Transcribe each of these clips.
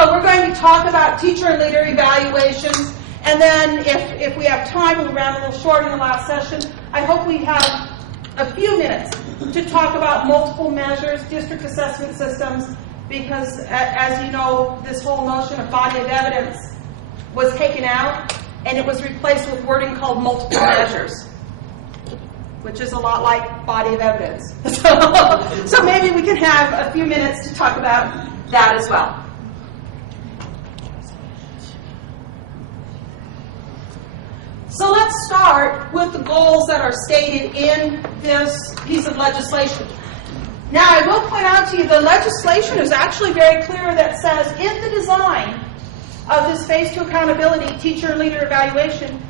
So we're going to talk about teacher and leader evaluations, and then if we have time, we'll run a little short in the last session. I hope we have a few minutes to talk about multiple measures, district assessment systems, because as you know, this whole notion of body of evidence was taken out, and it was replaced with wording called multiple measures, which is a lot like body of evidence. So maybe we can have a few minutes to talk about that as well. So let's start with the goals that are stated in this piece of legislation. Now, I will point out to you the legislation is actually very clear that says in the design of this phase 2 accountability teacher and leader evaluation,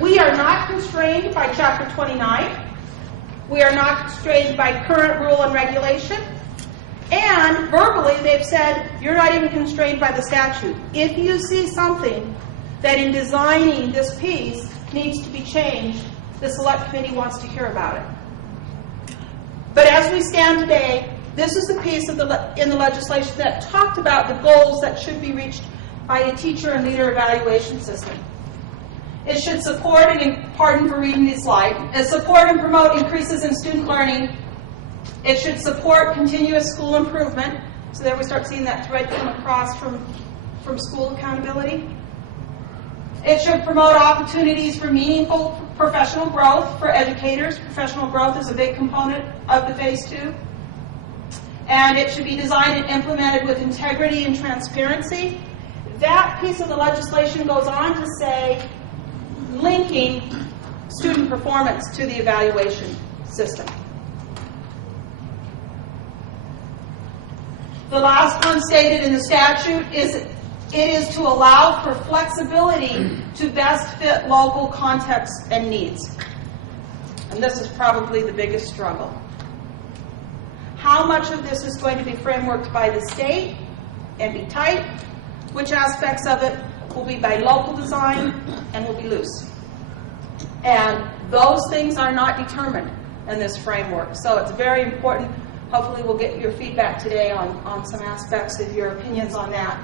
we are not constrained by Chapter 29. We are not constrained by current rule and regulation. And verbally, they've said you're not even constrained by the statute. If you see something that in designing this piece needs to be changed, the select committee wants to hear about it. But as we stand today, this is the piece of in the legislation that talked about the goals that should be reached by a teacher and leader evaluation system. It should support and, pardon for reading this slide, support and promote increases in student learning. It should support continuous school improvement. So there we start seeing that thread come across from school accountability. It should promote opportunities for meaningful professional growth for educators. Professional growth is a big component of the Phase 2. And it should be designed and implemented with integrity and transparency. That piece of the legislation goes on to say linking student performance to the evaluation system. The last one stated in the statute is it is to allow for flexibility to best fit local contexts and needs. And this is probably the biggest struggle. How much of this is going to be frameworked by the state and be tight? Which aspects of it will be by local design and will be loose? And those things are not determined in this framework. So it's very important. Hopefully we'll get your feedback today on some aspects of your opinions on that.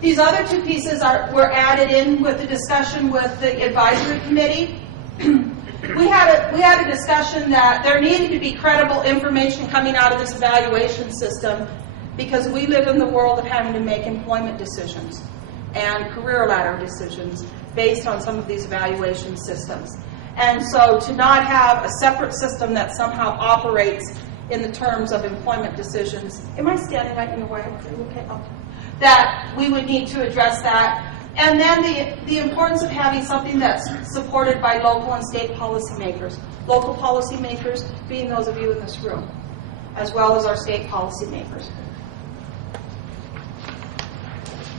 These other two pieces were added in with the discussion with the advisory committee. We had a discussion that there needed to be credible information coming out of this evaluation system because we live in the world of having to make employment decisions and career ladder decisions based on some of these evaluation systems. And so to not have a separate system that somehow operates in the terms of employment decisions. Am I standing right in your way? Okay. That we would need to address that. And then the importance of having something that's supported by local and state policymakers. Local policymakers being those of you in this room, as well as our state policymakers.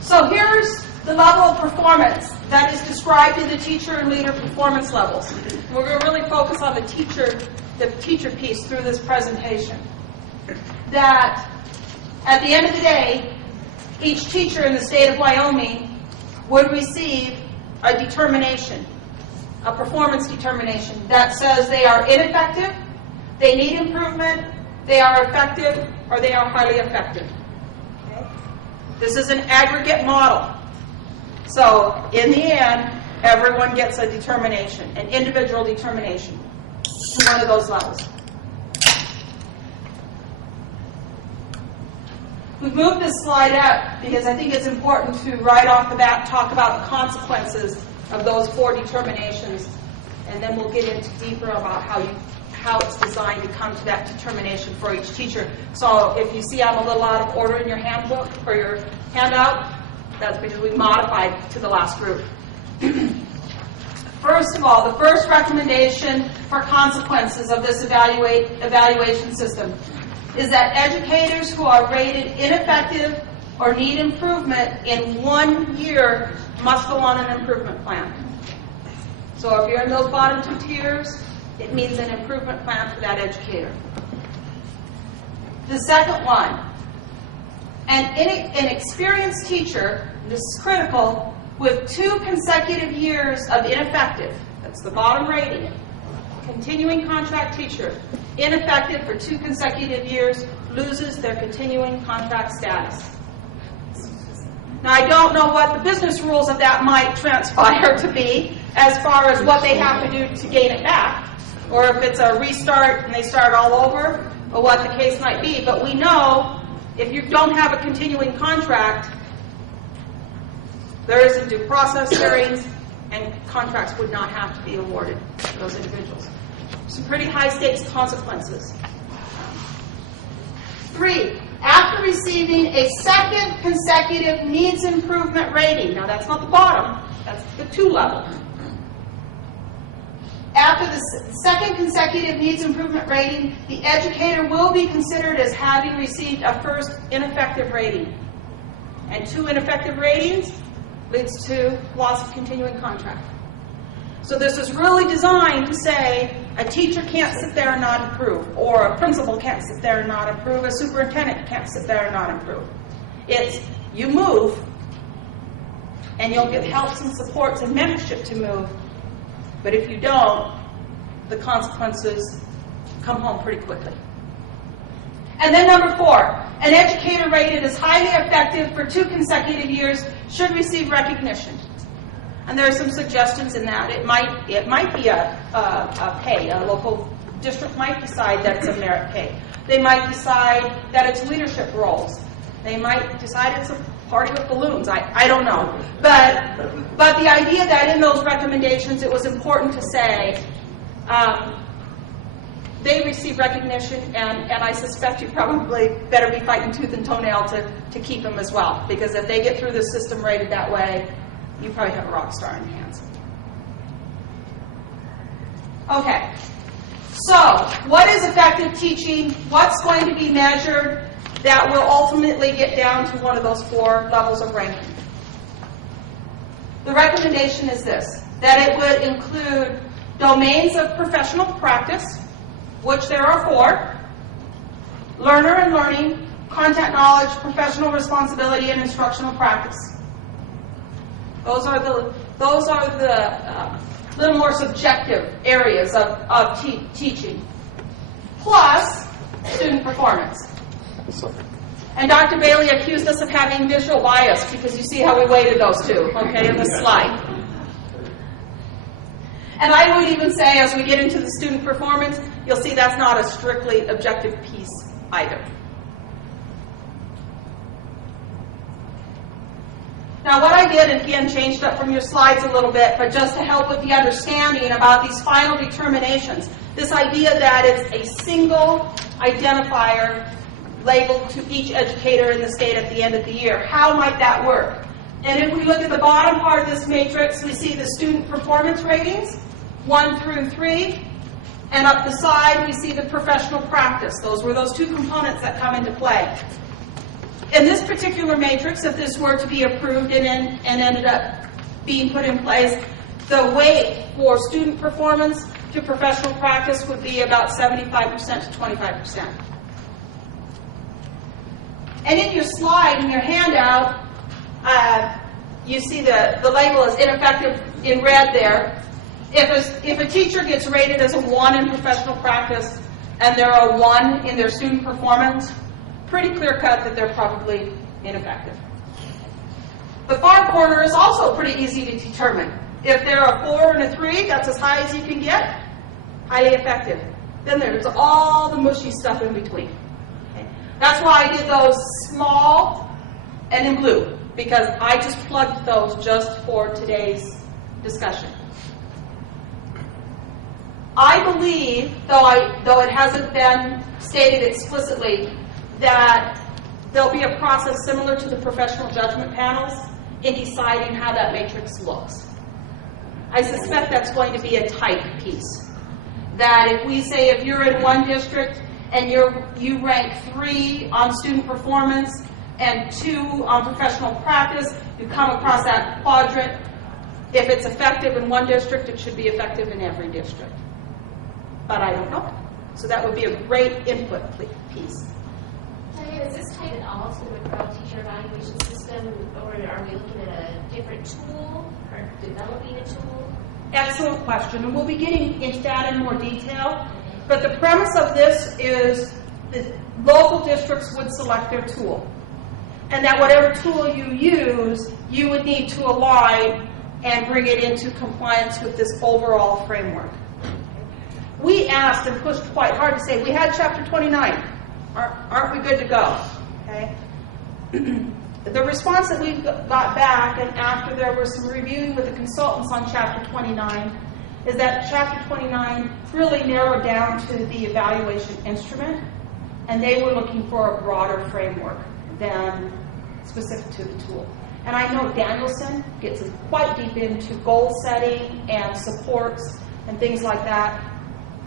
So here's the level of performance that is described in the teacher and leader performance levels. We're going to really focus on the teacher piece through this presentation. That at the end of the day, each teacher in the state of Wyoming would receive a determination, a performance determination that says they are ineffective, they need improvement, they are effective, or they are highly effective. Okay? This is an aggregate model. So in the end, everyone gets a determination, an individual determination to one of those levels. We've moved this slide up because I think it's important to right off the bat talk about the consequences of those 4 determinations, and then we'll get into deeper about how it's designed to come to that determination for each teacher. So if you see I'm a little out of order in your handbook or your handout, that's because we modified to the last group. First of all, the first recommendation for consequences of this evaluation system is that educators who are rated ineffective or need improvement in 1 year must go on an improvement plan. So if you're in those bottom 2 tiers, it means an improvement plan for that educator. The second one, an experienced teacher, this is critical, with 2 consecutive years of ineffective, that's the bottom rating, continuing contract teacher, ineffective for 2 consecutive years, loses their continuing contract status. Now, I don't know what the business rules of that might transpire to be as far as what they have to do to gain it back, or if it's a restart and they start all over, or what the case might be. But we know if you don't have a continuing contract, there isn't due process hearings, and contracts would not have to be awarded to those individuals. Some pretty high stakes consequences. 3, after receiving a second consecutive needs improvement rating. Now that's not the bottom, that's the 2 level. After the second consecutive needs improvement rating, the educator will be considered as having received a first ineffective rating. And 2 ineffective ratings leads to loss of continuing contract. So this is really designed to say a teacher can't sit there and not improve, or a principal can't sit there and not improve, a superintendent can't sit there and not improve. It's you move, and you'll get helps and supports and mentorship to move, but if you don't, the consequences come home pretty quickly. And then number 4, an educator rated as highly effective for 2 consecutive years should receive recognition. And there are some suggestions in that. It might be a pay. A local district might decide that it's a merit pay. They might decide that it's leadership roles. They might decide it's a party with balloons. I don't know. But the idea that in those recommendations it was important to say they receive recognition, and I suspect you probably better be fighting tooth and toenail to keep them as well. Because if they get through the system rated that way, you probably have a rock star in your hands. Okay, so what is effective teaching? What's going to be measured that will ultimately get down to one of those 4 levels of ranking? The recommendation is this, that it would include domains of professional practice, which there are 4, learner and learning, content knowledge, professional responsibility, and instructional practice. Those are the little more subjective areas of teaching, plus student performance. And Dr. Bailey accused us of having visual bias because you see how we weighted those 2, okay, in the slide. And I would even say as we get into the student performance, you'll see that's not a strictly objective piece either. Now what I did, and again changed up from your slides a little bit, but just to help with the understanding about these final determinations, this idea that it's a single identifier labeled to each educator in the state at the end of the year. How might that work? And if we look at the bottom part of this matrix, we see the student performance ratings, 1 through 3, and up the side we see the professional practice. Those were those 2 components that come into play. In this particular matrix, if this were to be approved and ended up being put in place, the weight for student performance to professional practice would be about 75% to 25%. And in your slide, in your handout, you see the label is ineffective in red there. If a teacher gets rated as a 1 in professional practice and they're a 1 in their student performance, pretty clear cut that they're probably ineffective. The far corner is also pretty easy to determine. If they're a 4 and a 3, that's as high as you can get, highly effective. Then there's all the mushy stuff in between. Okay? That's why I did those small and in blue, because I just plugged those just for today's discussion. I believe, though it hasn't been stated explicitly, that there'll be a process similar to the professional judgment panels in deciding how that matrix looks. I suspect that's going to be a type piece. That if we say if you're in one district and you rank 3 on student performance and 2 on professional practice, you come across that quadrant. If it's effective in one district, it should be effective in every district. But I don't know. So that would be a great input piece. Is this tied at all to the McGraw teacher evaluation system, or are we looking at a different tool, or developing a tool? Excellent question, and we'll be getting into that in more detail. But the premise of this is that local districts would select their tool. and that whatever tool you use, you would need to align and bring it into compliance with this overall framework. We asked and pushed quite hard to say, we had Chapter 29. Aren't we good to go? Okay. The response that we got back, and after there was some reviewing with the consultants on Chapter 29, is that Chapter 29 really narrowed down to the evaluation instrument, and they were looking for a broader framework than specific to the tool. And I know Danielson gets quite deep into goal setting and supports and things like that,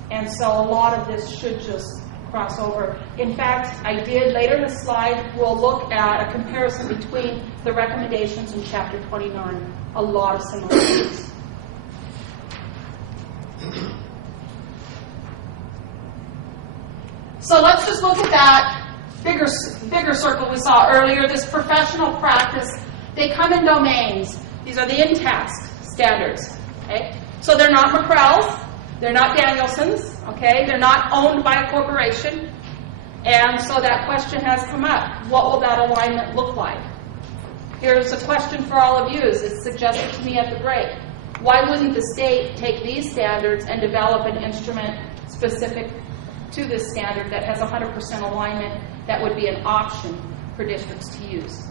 and so a lot of this should just cross over. In fact, I did, later in the slide, we'll look at a comparison between the recommendations in Chapter 29. A lot of similarities. So let's just look at that bigger circle we saw earlier, this professional practice. They come in domains. These are the in-task standards. Okay? So they're not McCrell's. They're not Danielson's. Okay? They're not owned by a corporation. And so that question has come up. What will that alignment look like? Here's a question for all of you. It's suggested to me at the break. Why wouldn't the state take these standards and develop an instrument specific to this standard that has 100% alignment that would be an option for districts to use?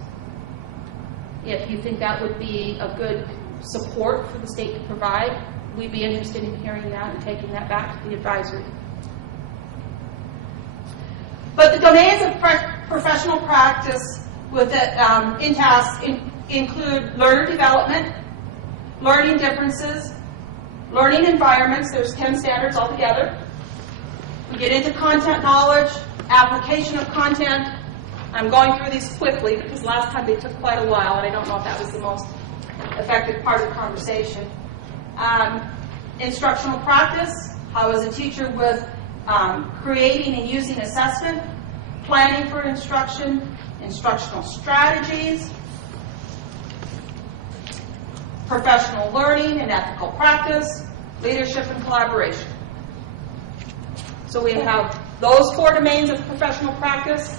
If you think that would be a good support for the state to provide, we'd be interested in hearing that and taking that back to the advisory. But the domains of professional practice with it in tasks include learner development, learning differences, learning environments. There's 10 standards altogether. We get into content knowledge, application of content. I'm going through these quickly because last time they took quite a while, and I don't know if that was the most effective part of the conversation. Instructional practice, how is a teacher with creating and using assessment, planning for instruction, instructional strategies, professional learning and ethical practice, leadership and collaboration. So we have those 4 domains of professional practice.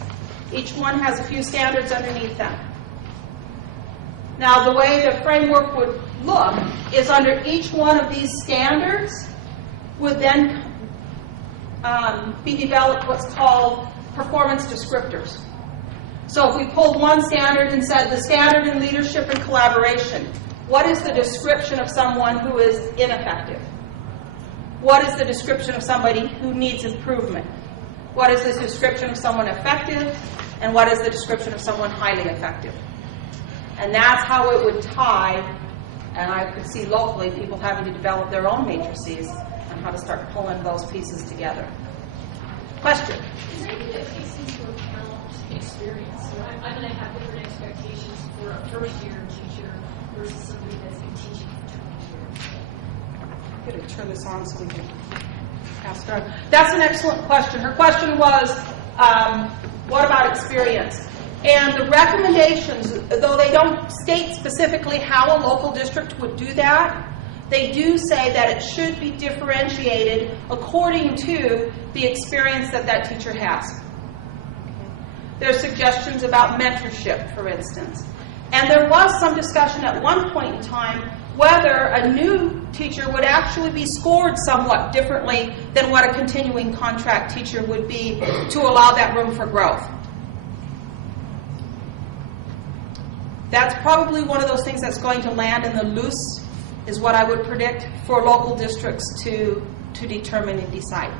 Each one has a few standards underneath them. Now, the way the framework would look is under each one of these standards would then be developed what's called performance descriptors. So if we pulled one standard and said the standard in leadership and collaboration, what is the description of someone who is ineffective? What is the description of somebody who needs improvement? What is the description of someone effective? And what is the description of someone highly effective? And that's how it would tie, and I could see locally people having to develop their own matrices on how to start pulling those pieces together. Question? Is there anything that takes into account experience? So I'm going to have different expectations for a first-year teacher versus somebody that's been teaching for 20 years. I'm going to turn this on so we can ask her. That's an excellent question. Her question was, what about experience? And the recommendations, though they don't state specifically how a local district would do that, they do say that it should be differentiated according to the experience that that teacher has. There's suggestions about mentorship, for instance. And there was some discussion at one point in time whether a new teacher would actually be scored somewhat differently than what a continuing contract teacher would be to allow that room for growth. That's probably one of those things that's going to land in the loose, is what I would predict for local districts to determine and decide.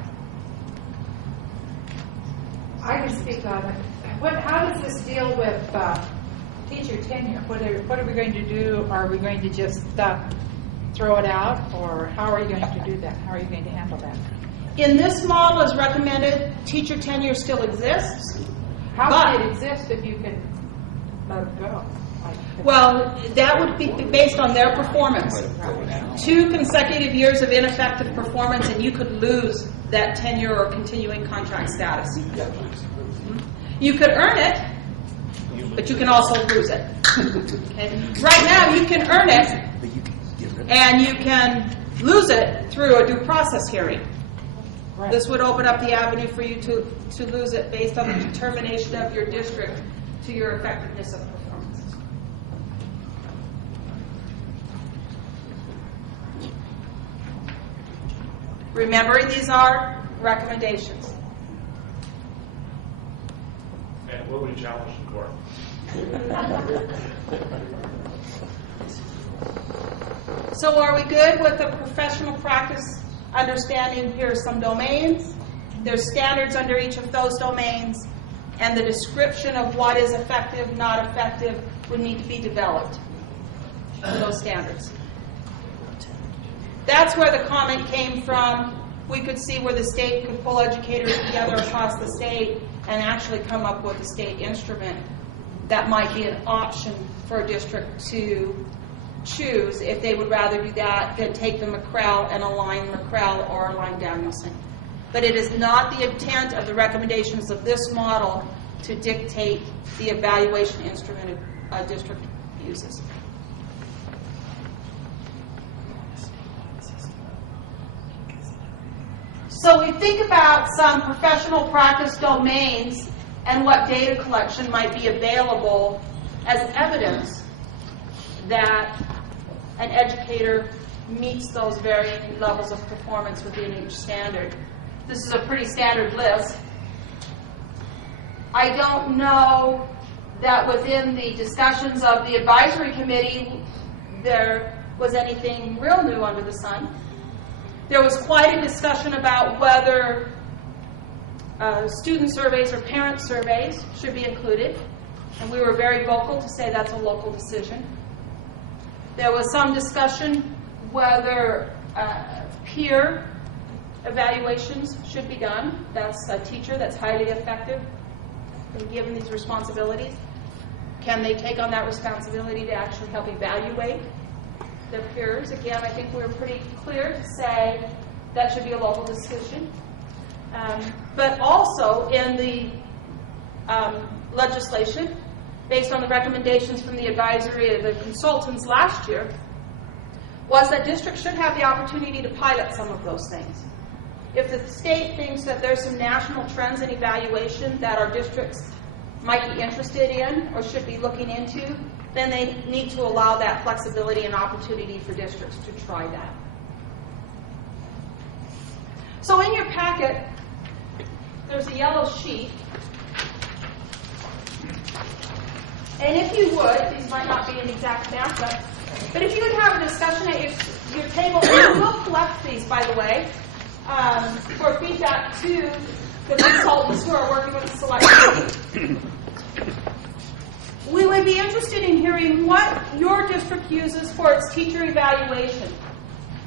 I can speak on it. How does this deal with teacher tenure? What are we going to do? Are we going to just throw it out, or how are you going to do that? How are you going to handle that? In this model as recommended, teacher tenure still exists. How would it exist if you can let it go? Well, that would be based on their performance. 2 consecutive years of ineffective performance, and you could lose that tenure or continuing contract status. You could earn it, but you can also lose it. Okay? Right now, you can earn it, and you can lose it through a due process hearing. This would open up the avenue for you to lose it based on the determination of your district to your effectiveness of performance. Remembering these are recommendations. And will be challenged in court. So are we good with the professional practice understanding? Here are some domains. There's standards under each of those domains, and the description of what is effective, not effective, would need to be developed for those standards. That's where the comment came from. We could see where the state could pull educators together across the state and actually come up with a state instrument that might be an option for a district to choose if they would rather do that than take the McCrell and align McCrell or align Danielson. But it is not the intent of the recommendations of this model to dictate the evaluation instrument a district uses. So we think about some professional practice domains and what data collection might be available as evidence that an educator meets those varying levels of performance within each standard. This is a pretty standard list. I don't know that within the discussions of the advisory committee there was anything real new under the sun. There was quite a discussion about whether student surveys or parent surveys should be included, and we were very vocal to say that's a local decision. There was some discussion whether peer evaluations should be done. That's a teacher that's highly effective and given these responsibilities. Can they take on that responsibility to actually help evaluate their peers? Again, I think we're pretty clear to say that should be a local decision. But also in the legislation, based on the recommendations from the advisory of the consultants last year, was that districts should have the opportunity to pilot some of those things. If the state thinks that there's some national trends in evaluation that our districts might be interested in or should be looking into, then they need to allow that flexibility and opportunity for districts to try that. So in your packet, there's a yellow sheet. And if you would, these might not be an exact match, but if you would have a discussion at your table, and we will collect these, by the way, for feedback to the consultants who are working with the select committee. We would be interested in hearing what your district uses for its teacher evaluation.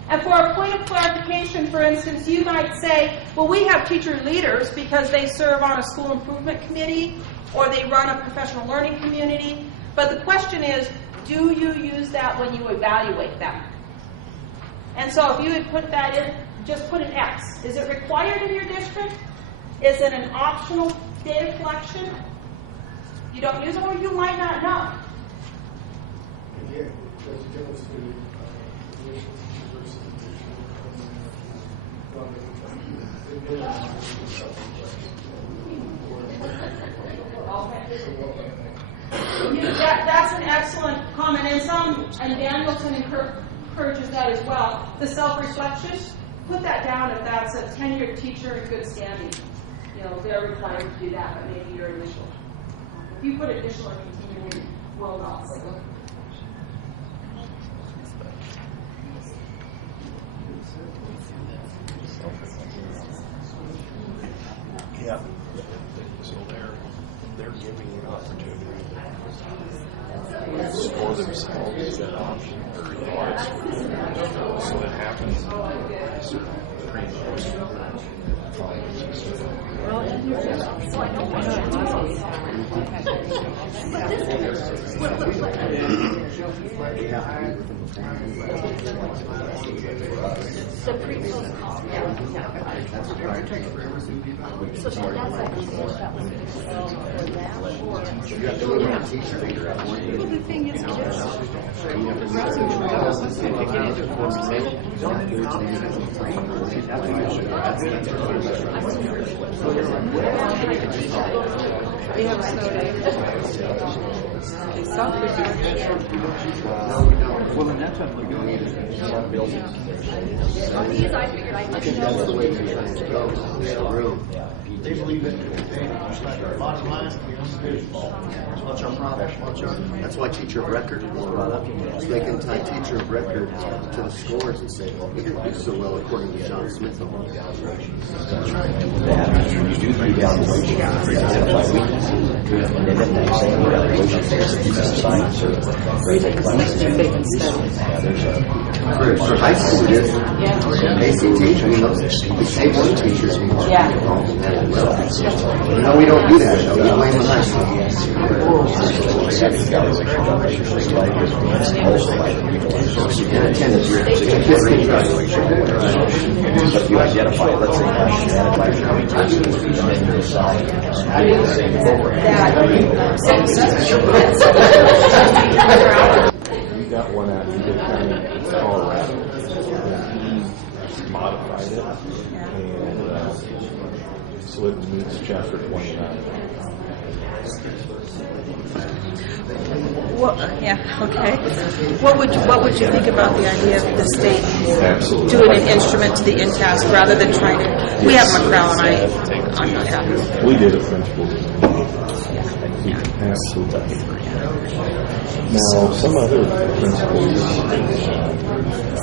And for a point of clarification, for instance, you might say, well, we have teacher leaders because they serve on a school improvement committee or they run a professional learning community. But the question is, do you use that when you evaluate them? And so if you would put that in, just put an X. Is it required in your district? Is it an optional data collection? You don't use it, or you might not know. Again, there's a difference between additional versus That's an excellent comment, and Danielson encourages that as well. The self-reflection, put that down if that's a tenured teacher in good standing. You know, they're required to do that, but maybe your initial. If you put additional or continuing, will not. Yeah. So they're giving you an opportunity to score themselves that option or rewards. So that happens pre-post. The pre-post call. So that's like that was well, the thing is, kids browsing trails, if they get into We have a snow day. Okay, Well, then that's what we're doing. I think that's the way we're trying to go. They believe it. Bottom line, what's our problem? That's why teacher of record is brought up. So they can tie teacher of record to the scores and say, well, we didn't do so well according to John Smith. You do the evaluation, identify weaknesses, and then in that same evaluation, you can assign certain grades and classes. For high school, it is. ACT, the K-1 teachers are more involved in that as well. No, we don't do that, though. We blame the high school. And attendance, consistent evaluation. But if you identify, let's say, you identify how many times it was, and then you decide how do the same We got one out in Colorado. He modified it, and so it meets chapter 29. Well, yeah, okay. What would you think about the idea of the state Absolutely. doing an instrument to the in-task rather than trying to? We have McCrell, and I'm not happy. We did a principal's meeting. Absolutely. Now, some other principals,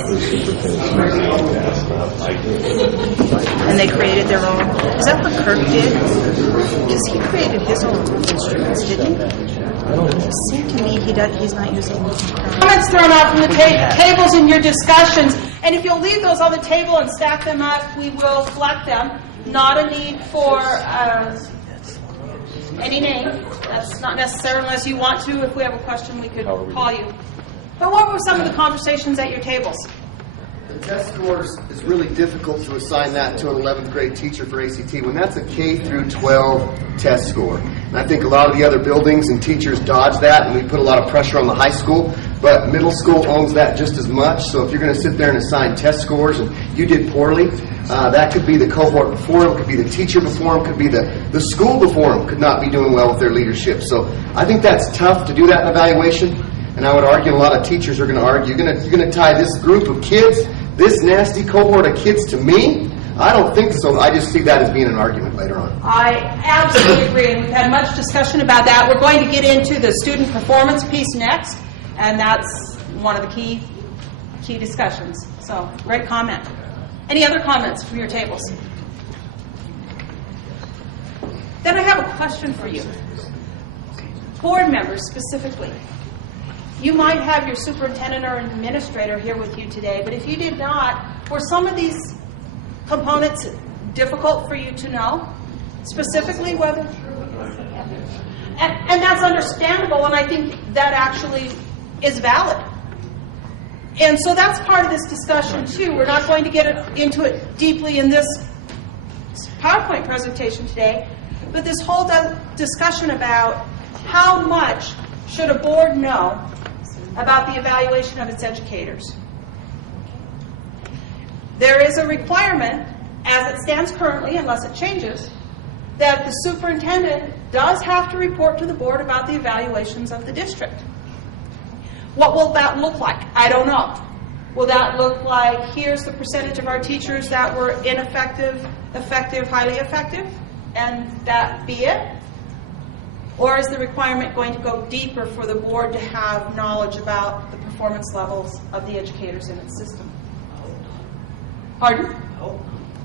the superintendents, I did. And they created their own. Is that what Kirk did? Because he created his own instruments, didn't he? It seemed to me he's not using Comments thrown out from the tables in your discussions, and if you'll leave those on the table and stack them up, we will collect them. Not a need for any name. That's not necessary unless you want to. If we have a question, we could call you. But what were some of the conversations at your tables? The test scores is really difficult to assign that to an 11th grade teacher for ACT when that's a K through 12 test score. And I think a lot of the other buildings and teachers dodge that, and we put a lot of pressure on the high school. But middle school owns that just as much. So if you're going to sit there and assign test scores and you did poorly, that could be the cohort before them, could be the teacher before them, could be the school before them could not be doing well with their leadership. So I think that's tough to do that in evaluation. And I would argue, and a lot of teachers are going to argue, you're going to tie this group of kids, this nasty cohort of kids to me? I don't think so. I just see that as being an argument later on. I absolutely agree, and we've had much discussion about that. We're going to get into the student performance piece next, and that's one of the key discussions. So, great comment. Any other comments from your tables? Then I have a question for you. Board members specifically. You might have your superintendent or administrator here with you today, but if you did not, were some of these components difficult for you to know? Specifically whether... And that's understandable, and I think that actually is valid. And so that's part of this discussion, too. We're not going to get into it deeply in this PowerPoint presentation today, but this whole discussion about how much should a board know about the evaluation of its educators. There is a requirement, as it stands currently, unless it changes, that the superintendent does have to report to the board about the evaluations of the district. What will that look like? I don't know. Will that look like, here's the percentage of our teachers that were ineffective, effective, highly effective, and that be it? Or is the requirement going to go deeper for the board to have knowledge about the performance levels of the educators in its system? Pardon? Yeah,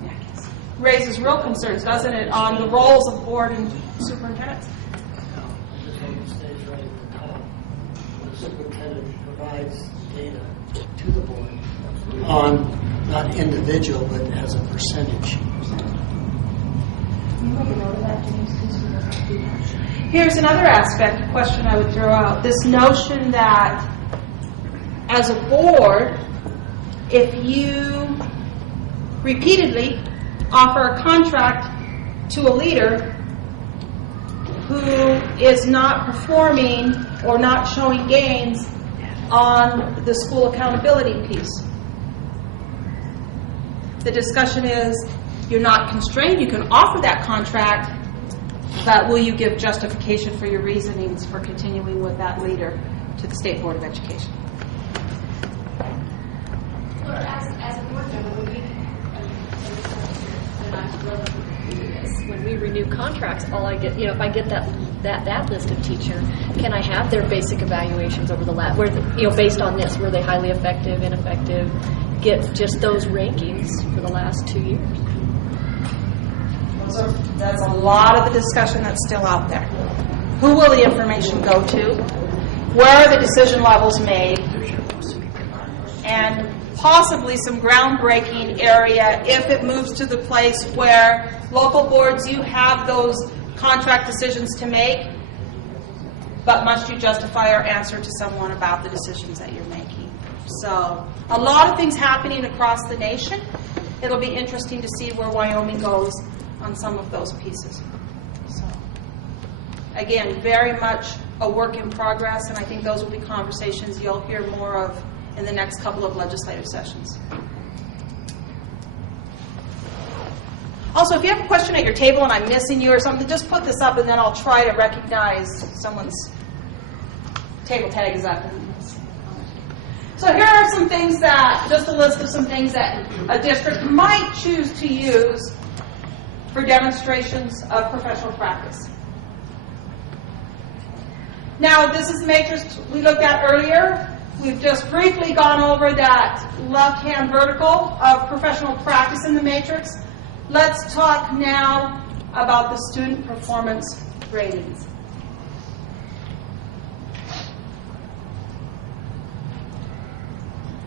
I guess. Raises real concerns, doesn't it, on the roles of board and superintendents? The superintendent provides data to the board on not individual, but as a percentage. Here's another aspect, a question I would throw out. This notion that as a board, if you repeatedly offer a contract to a leader who is not performing or not showing gains on the school accountability piece, The discussion is, you're not constrained, you can offer that contract, but will you give justification for your reasonings for continuing with that leader to the State Board of Education? Or as a board member, when we renew contracts, all I get, if I get that list of teacher, can I have their basic evaluations over the last, where based on this, were they highly effective, ineffective, get just those rankings for the last 2 years? That's a lot of the discussion that's still out there. Who will the information go to? Where are the decision levels made? And possibly some groundbreaking area if it moves to the place where local boards, you have those contract decisions to make, but must you justify or answer to someone about the decisions that you're making? So a lot of things happening across the nation. It'll be interesting to see where Wyoming goes on some of those pieces. So again, very much a work in progress, and I think those will be conversations you'll hear more of in the next couple of legislative sessions. Also, if you have a question at your table and I'm missing you or something, just put this up and then I'll try to recognize someone's table tag is up. So here are some things that, just a list of some things that a district might choose to use for demonstrations of professional practice. Now, this is the matrix we looked at earlier. We've just briefly gone over that left-hand vertical of professional practice in the matrix. Let's talk now about the student performance ratings.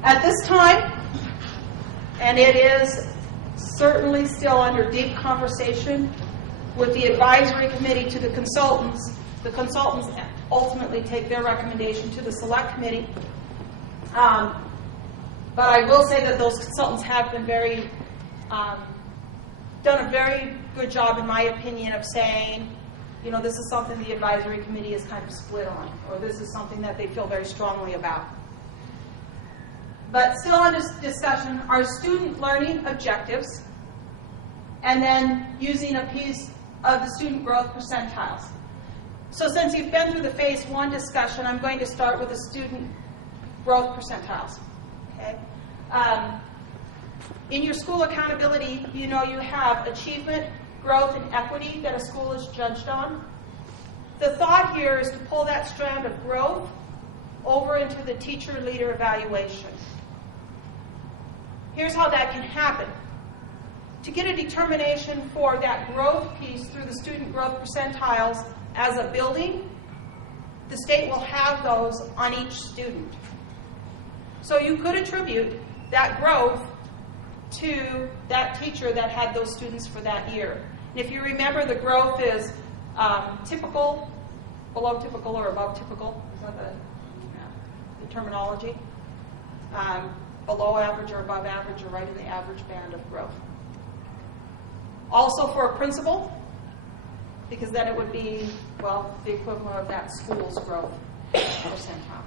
At this time, and it is certainly still under deep conversation with the advisory committee to the consultants ultimately take their recommendation to the select committee. But I will say that those consultants have been done a very good job, in my opinion, of saying, this is something the advisory committee is kind of split on, or this is something that they feel very strongly about. But still under discussion are student learning objectives, and then using a piece of the student growth percentiles. So since you've been through the phase 1 discussion, I'm going to start with the student growth percentiles. Okay? In your school accountability, you have achievement, growth, and equity that a school is judged on. The thought here is to pull that strand of growth over into the teacher-leader evaluation. Here's how that can happen. To get a determination for that growth piece through the student growth percentiles as a building, the state will have those on each student. So you could attribute that growth to that teacher that had those students for that year. And if you remember, the growth is typical, below typical, or above typical. Is that the terminology? Below average or above average, or right in the average band of growth. Also for a principal, because then it would be, the equivalent of that school's growth percentile.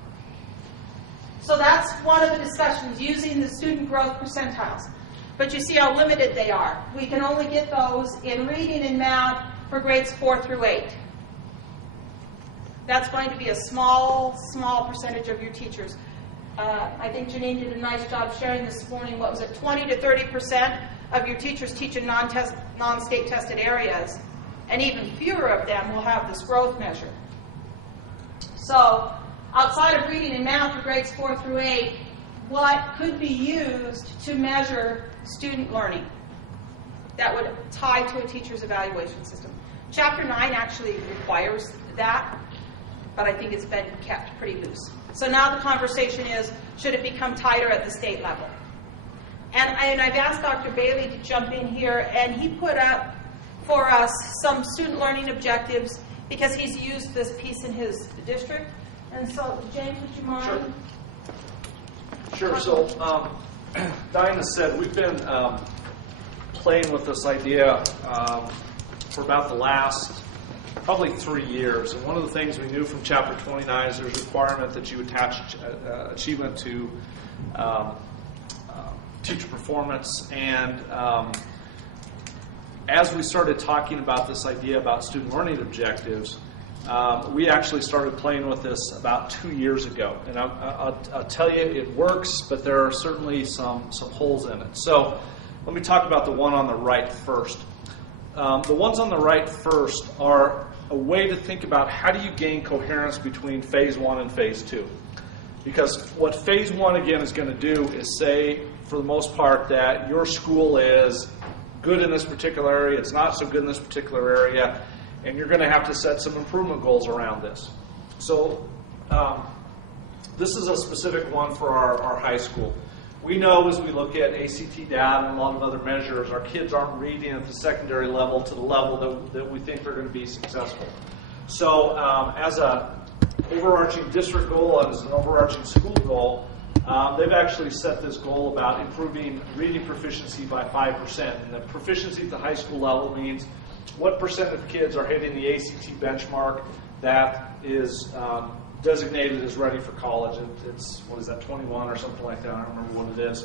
So that's one of the discussions, using the student growth percentiles. But you see how limited they are. We can only get those in reading and math for grades 4 through 8. That's going to be a small percentage of your teachers. I think Janine did a nice job sharing this morning. What was it, 20 to 30% of your teachers teach in non-state tested areas, and even fewer of them will have this growth measure. So outside of reading and math for grades 4 through 8, what could be used to measure student learning that would tie to a teacher's evaluation system? Chapter 9 actually requires that, but I think it's been kept pretty loose. So now the conversation is, should it become tighter at the state level? And I've asked Dr. Bailey to jump in here, and he put up for us some student learning objectives because he's used this piece in his district. And so, James, would you mind? Sure. So, Dinah said we've been playing with this idea for about the last probably 3 years. And one of the things we knew from Chapter 29 is there's a requirement that you attach achievement to teacher performance. And as we started talking about this idea about student learning objectives, we actually started playing with this about 2 years ago. And I'll tell you, it works, but there are certainly some holes in it. So let me talk about the one on the right first. The ones on the right first are a way to think about how do you gain coherence between phase 1 and phase 2. Because what phase 1, again, is going to do is say, for the most part, that your school is good in this particular area, it's not so good in this particular area, and you're going to have to set some improvement goals around this. So this is a specific one for our high school. We know as we look at ACT data and a lot of other measures, our kids aren't reading at the secondary level to the level that we think they're going to be successful. So as an overarching district goal and as an overarching school goal, they've actually set this goal about improving reading proficiency by 5%. And the proficiency at the high school level means what percent of kids are hitting the ACT benchmark that is designated as ready for college. It's, what is that, 21 or something like that? I don't remember what it is.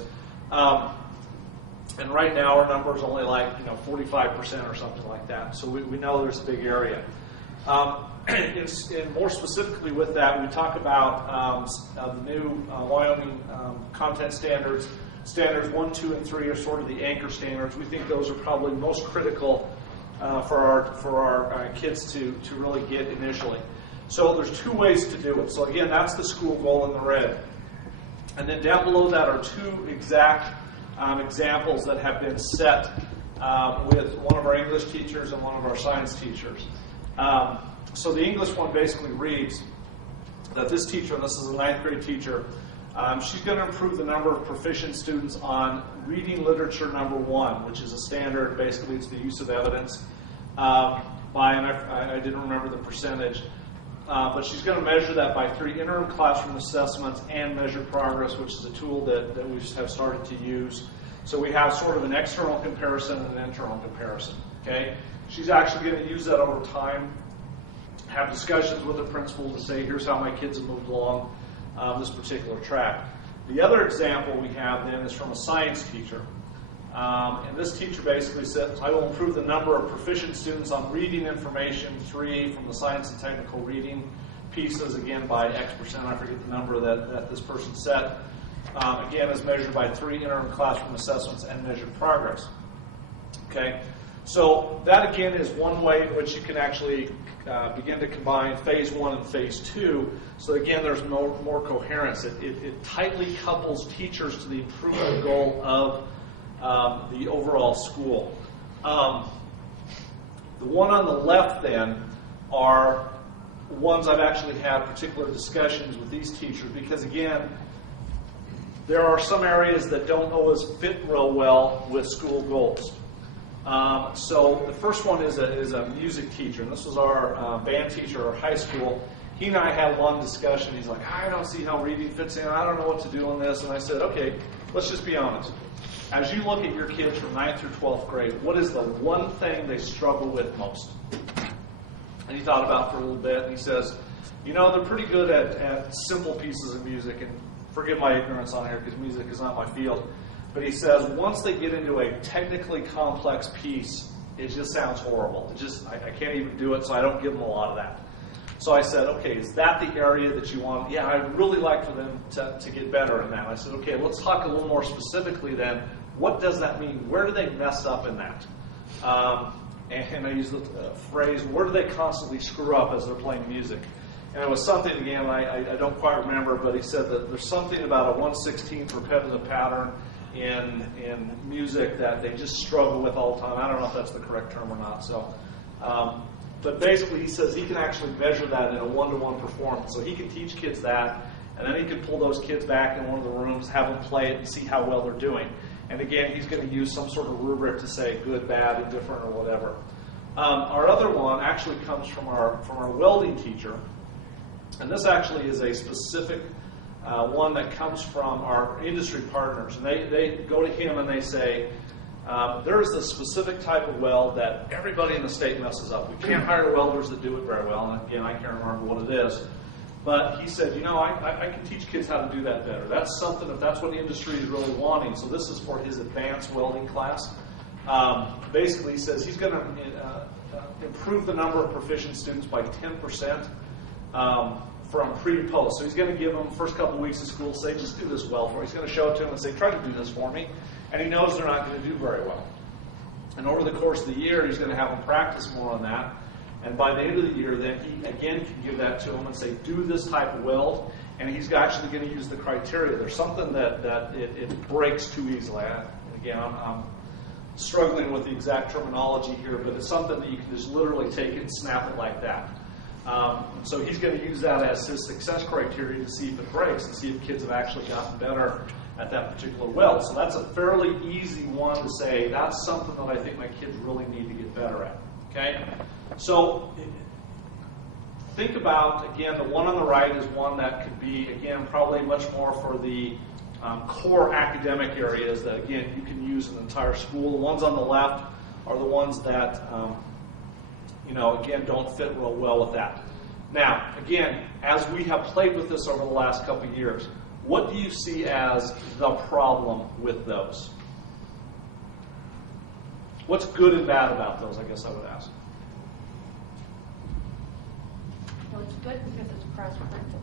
And right now our number is only like 45% or something like that. So we know there's a big area. And more specifically with that, we talk about the new Wyoming content standards. Standards 1, 2, and 3 are sort of the anchor standards. We think those are probably most critical for our kids to really get initially. So there's 2 ways to do it. So again, that's the school goal in the red. And then down below that are 2 exact examples that have been set with one of our English teachers and one of our science teachers. So the English one basically reads that this teacher, and this is a 9th grade teacher, she's going to improve the number of proficient students on reading literature number 1, which is a standard. Basically, it's the use of evidence by, and I didn't remember the percentage, but she's going to measure that by 3 interim classroom assessments and measure progress, which is a tool that we have started to use. So we have sort of an external comparison and an internal comparison. Okay, she's actually going to use that over time, have discussions with the principal to say, here's how my kids have moved along this particular track. The other example we have then is from a science teacher. And this teacher basically says, I will improve the number of proficient students on reading information 3 from the science and technical reading pieces, again, by X%. I forget the number that this person set. Again, is measured by 3 interim classroom assessments and measured progress. Okay, so that again is one way in which you can actually begin to combine phase 1 and phase 2. So again, there's more coherence. It tightly couples teachers to the improvement goal of the overall school. The one on the left then are ones I've actually had particular discussions with these teachers because again, there are some areas that don't always fit real well with school goals. So the first one is a music teacher, and this was our band teacher at our high school. He and I had a long discussion. He's like, I don't see how reading fits in. I don't know what to do on this. And I said, okay, let's just be honest. As you look at your kids from 9th through 12th grade, what is the one thing they struggle with most? And he thought about it for a little bit, and he says, they're pretty good at simple pieces of music, and forgive my ignorance on here because music is not my field. But he says once they get into a technically complex piece, it just sounds horrible. I can't even do it, so I don't give them a lot of that. So I said, okay, is that the area that you want? Yeah, I'd really like for them to get better in that. I said, okay, let's talk a little more specifically then. What does that mean? Where do they mess up in that? And I used the phrase, where do they constantly screw up as they're playing music? And it was something, again, I don't quite remember, but he said that there's something about a 1/16th repetitive pattern in music that they just struggle with all the time. I don't know if that's the correct term or not. So, but basically he says he can actually measure that in a 1-to-1 performance. So he can teach kids that, and then he can pull those kids back in one of the rooms, have them play it, and see how well they're doing. And again, he's going to use some sort of rubric to say good, bad, indifferent, or whatever. Our other one actually comes from our welding teacher, and this actually is a specific one that comes from our industry partners. And they go to him and they say, there is this specific type of weld that everybody in the state messes up. We can't hire welders that do it very well. And again, I can't remember what it is. But he said, I can teach kids how to do that better. That's something, if that's what the industry is really wanting. So this is for his advanced welding class. Basically, he says he's going to improve the number of proficient students by 10% from pre to post. So he's going to give them first couple weeks of school, say, just do this well for me. He's going to show it to them and say, try to do this for me. And he knows they're not going to do very well. And over the course of the year, he's going to have them practice more on that. And by the end of the year, then he again can give that to them and say, do this type of weld. And he's actually going to use the criteria. There's something that it breaks too easily. And again, I'm struggling with the exact terminology here, but it's something that you can just literally take it and snap it like that. So he's going to use that as his success criteria to see if it breaks and see if kids have actually gotten better at that particular weld. So that's a fairly easy one to say, that's something that I think my kids really need to get better at. Okay? So think about, again, the one on the right is one that could be, again, probably much more for the core academic areas that, again, you can use in the entire school. The ones on the left are the ones that, again, don't fit real well with that. Now, again, as we have played with this over the last couple of years, what do you see as the problem with those? What's good and bad about those, I guess I would ask? Well, it's good because it's cross-curricular.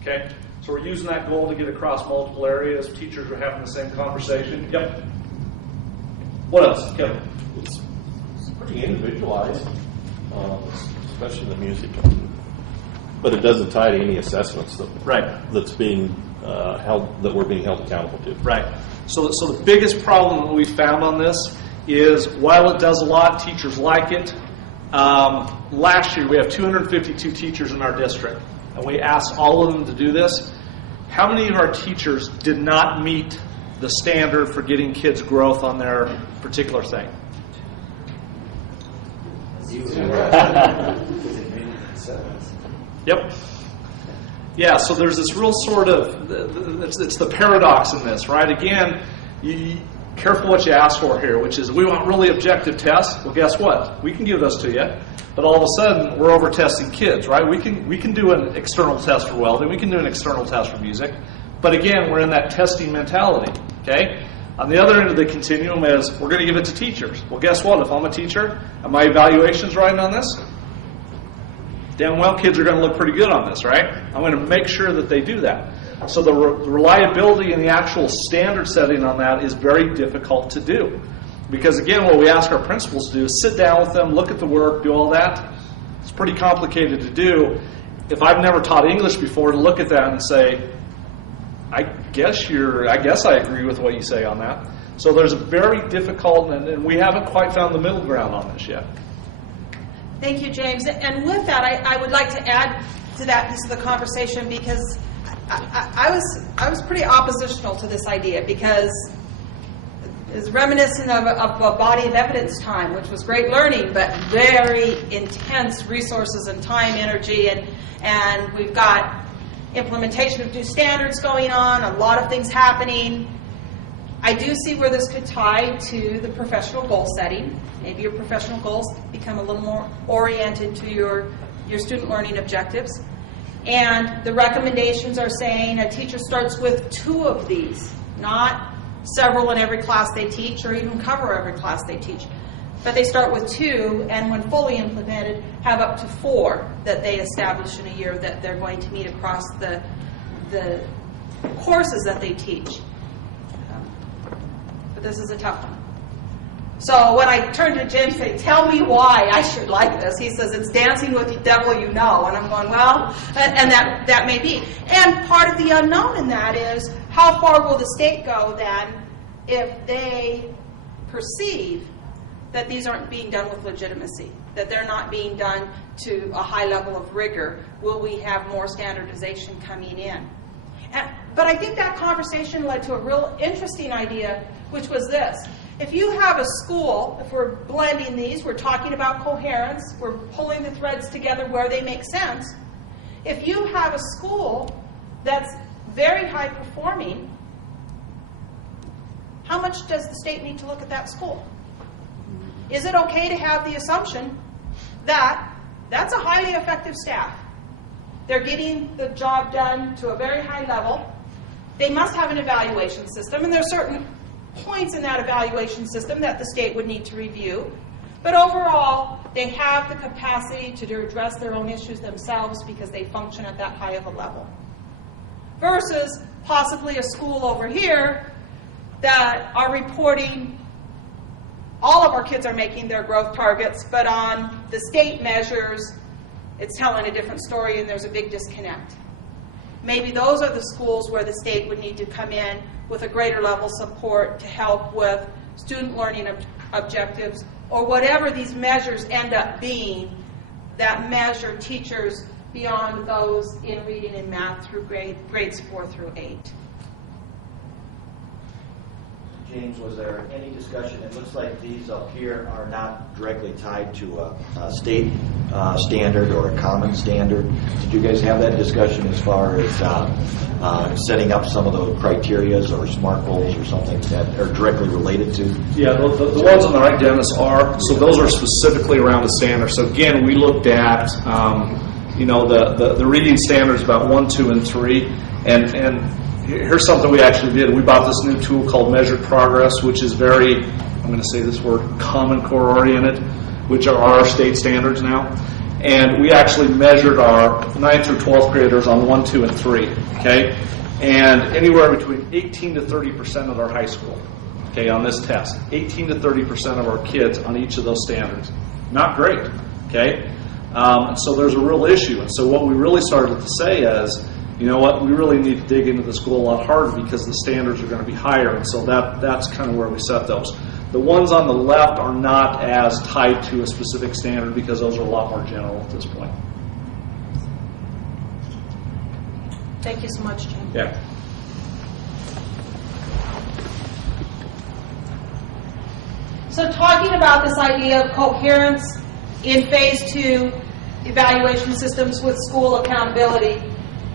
Okay, so we're using that goal to get across multiple areas. Teachers are having the same conversation. Yep. What else, Kevin? It's pretty individualized, especially the music. But it doesn't tie to any assessments that's being that we're being held accountable to. Right. So the biggest problem that we found on this is while it does a lot, teachers like it. Last year we have 252 teachers in our district, and we asked all of them to do this. How many of our teachers did not meet the standard for getting kids' growth on their particular thing? Yep. Yeah, so there's this real sort of, it's the paradox in this, right? Again, careful what you ask for here, which is we want really objective tests. Well, guess what? We can give those to you, but all of a sudden we're over-testing kids, right? We can do an external test for welding. We can do an external test for music. But again, we're in that testing mentality, okay? On the other end of the continuum is we're going to give it to teachers. Well, guess what? If I'm a teacher and my evaluation's riding on this, damn well kids are going to look pretty good on this, right? I'm going to make sure that they do that. So the reliability and the actual standard setting on that is very difficult to do. Because again, what we ask our principals to do is sit down with them, look at the work, do all that. It's pretty complicated to do. If I've never taught English before, to look at that and say, I guess I agree with what you say on that. So there's a very difficult, and we haven't quite found the middle ground on this yet. Thank you, James. And with that, I would like to add to that piece of the conversation because I was pretty oppositional to this idea because it's reminiscent of a body of evidence time, which was great learning, but very intense resources and time, energy, and we've got implementation of new standards going on, a lot of things happening. I do see where this could tie to the professional goal setting. Maybe your professional goals become a little more oriented to your student learning objectives. And the recommendations are saying a teacher starts with 2 of these, not several in every class they teach or even cover every class they teach. But they start with 2, and when fully implemented, have up to 4 that they establish in a year that they're going to meet across the courses that they teach. But this is a tough one. So when I turn to Jim and say, tell me why I should like this, he says, it's dancing with the devil you know. And I'm going, well, and that may be. And part of the unknown in that is, how far will the state go then if they perceive that these aren't being done with legitimacy, that they're not being done to a high level of rigor? Will we have more standardization coming in? But I think that conversation led to a real interesting idea, which was this. If you have a school, if we're blending these, we're talking about coherence, we're pulling the threads together where they make sense. If you have a school that's very high performing, how much does the state need to look at that school? Is it okay to have the assumption that that's a highly effective staff? they're getting the job done to a very high level. They must have an evaluation system, and there are certain points in that evaluation system that the state would need to review. But overall, they have the capacity to address their own issues themselves because they function at that high of a level. Versus possibly a school over here that are reporting all of our kids are making their growth targets, but on the state measures, it's telling a different story and there's a big disconnect. Maybe those are the schools where the state would need to come in with a greater level of support to help with student learning objectives, or whatever these measures end up being that measure teachers beyond those in reading and math through grades 4 through 8. James, was there any discussion? It looks like these up here are not directly tied to a state standard or a common standard. Did you guys have that discussion as far as setting up some of the criterias or SMART goals or something that are directly related to? Yeah, the ones on the right, Dennis, are. So those are specifically around the standard. So again, we looked at the reading standards about 1, 2, and 3, and here's something we actually did. We bought this new tool called Measured Progress, which is very, I'm going to say this word, Common Core oriented, which are our state standards now. And we actually measured our 9th through 12th graders on 1, 2, and 3, okay? And anywhere between 18 to 30% of our high school, okay, on this test. 18 to 30% of our kids on each of those standards. Not great, okay? So there's a real issue. And so what we really started to say is, you know what, we really need to dig into the school a lot harder because the standards are going to be higher, and so that's kind of where we set those. The ones on the left are not as tied to a specific standard because those are a lot more general at this point. Thank you so much, Jim. Yeah. So talking about this idea of coherence in phase 2 evaluation systems with school accountability,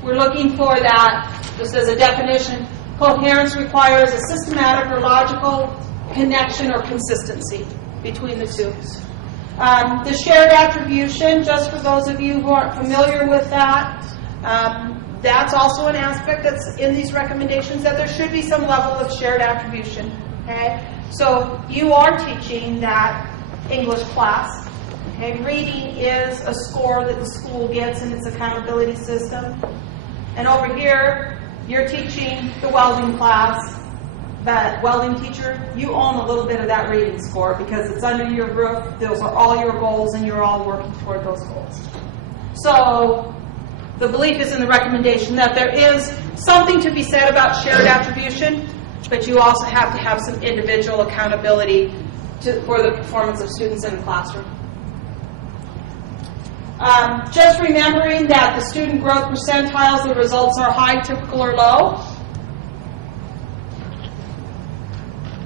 we're looking for that, just as a definition. Coherence requires a systematic or logical connection or consistency between the two. The shared attribution, just for those of you who aren't familiar with that, that's also an aspect that's in these recommendations, that there should be some level of shared attribution. Okay? So you are teaching that English class. Okay? Reading is a score that the school gets in its accountability system. And over here, you're teaching the welding class, but welding teacher, you own a little bit of that reading score because it's under your roof. Those are all your goals, and you're all working toward those goals. So the belief is in the recommendation that there is something to be said about shared attribution, but you also have to have some individual accountability for the performance of students in the classroom. Just remembering that the student growth percentiles, the results are high, typical, or low.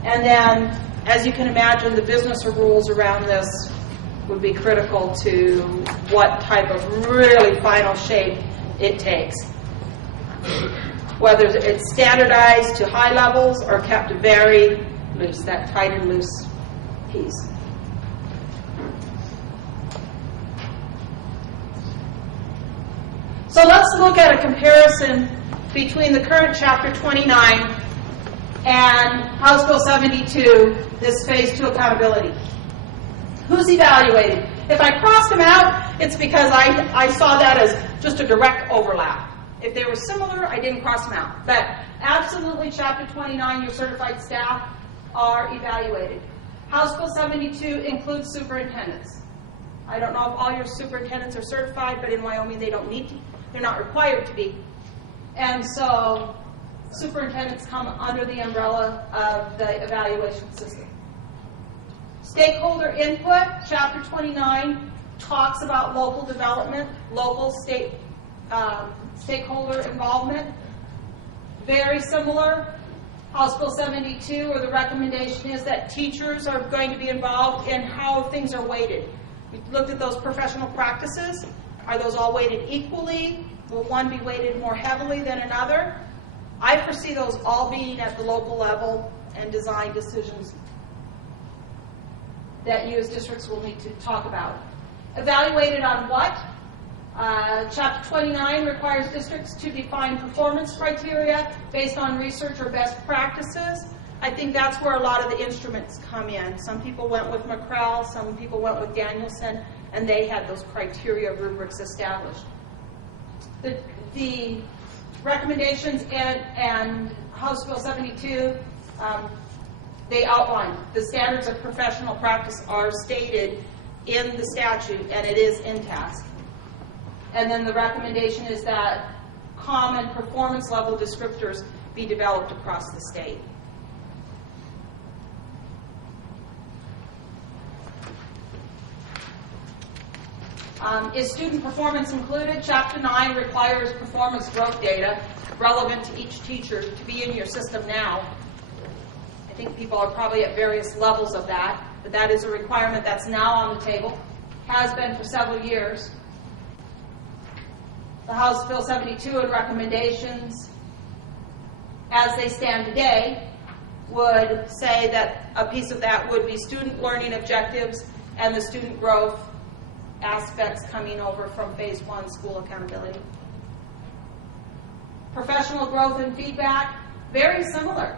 And then, as you can imagine, the business or rules around this would be critical to what type of really final shape it takes. Whether it's standardized to high levels or kept very loose, that tight and loose piece. So let's look at a comparison between the current Chapter 29 and House Bill 72, this Phase 2 accountability. Who's evaluated? If I crossed them out, it's because I saw that as just a direct overlap. If they were similar, I didn't cross them out. But absolutely, Chapter 29, your certified staff are evaluated. House Bill 72 includes superintendents. I don't know if all your superintendents are certified, but in Wyoming they don't need to. They're not required to be. And so superintendents come under the umbrella of the evaluation system. Stakeholder input, Chapter 29 talks about local development, local state stakeholder involvement. Very similar. House Bill 72, where the recommendation is that teachers are going to be involved in how things are weighted. We looked at those professional practices. Are those all weighted equally? Will one be weighted more heavily than another? I foresee those all being at the local level and design decisions that you as districts will need to talk about. Evaluated on what? Chapter 29 requires districts to define performance criteria based on research or best practices. I think that's where a lot of the instruments come in. Some people went with McCrell, some people went with Danielson, and they had those criteria rubrics established. The recommendations and House Bill 72, they outline the standards of professional practice are stated in the statute, and it is in task. And then the recommendation is that common performance level descriptors be developed across the state. Is student performance included? Chapter 9 requires performance growth data relevant to each teacher to be in your system now. I think people are probably at various levels of that, but that is a requirement that's now on the table, has been for several years. The House Bill 72 and recommendations, as they stand today, would say that a piece of that would be student learning objectives and the student growth aspects coming over from Phase 1 school accountability. Professional growth and feedback, very similar.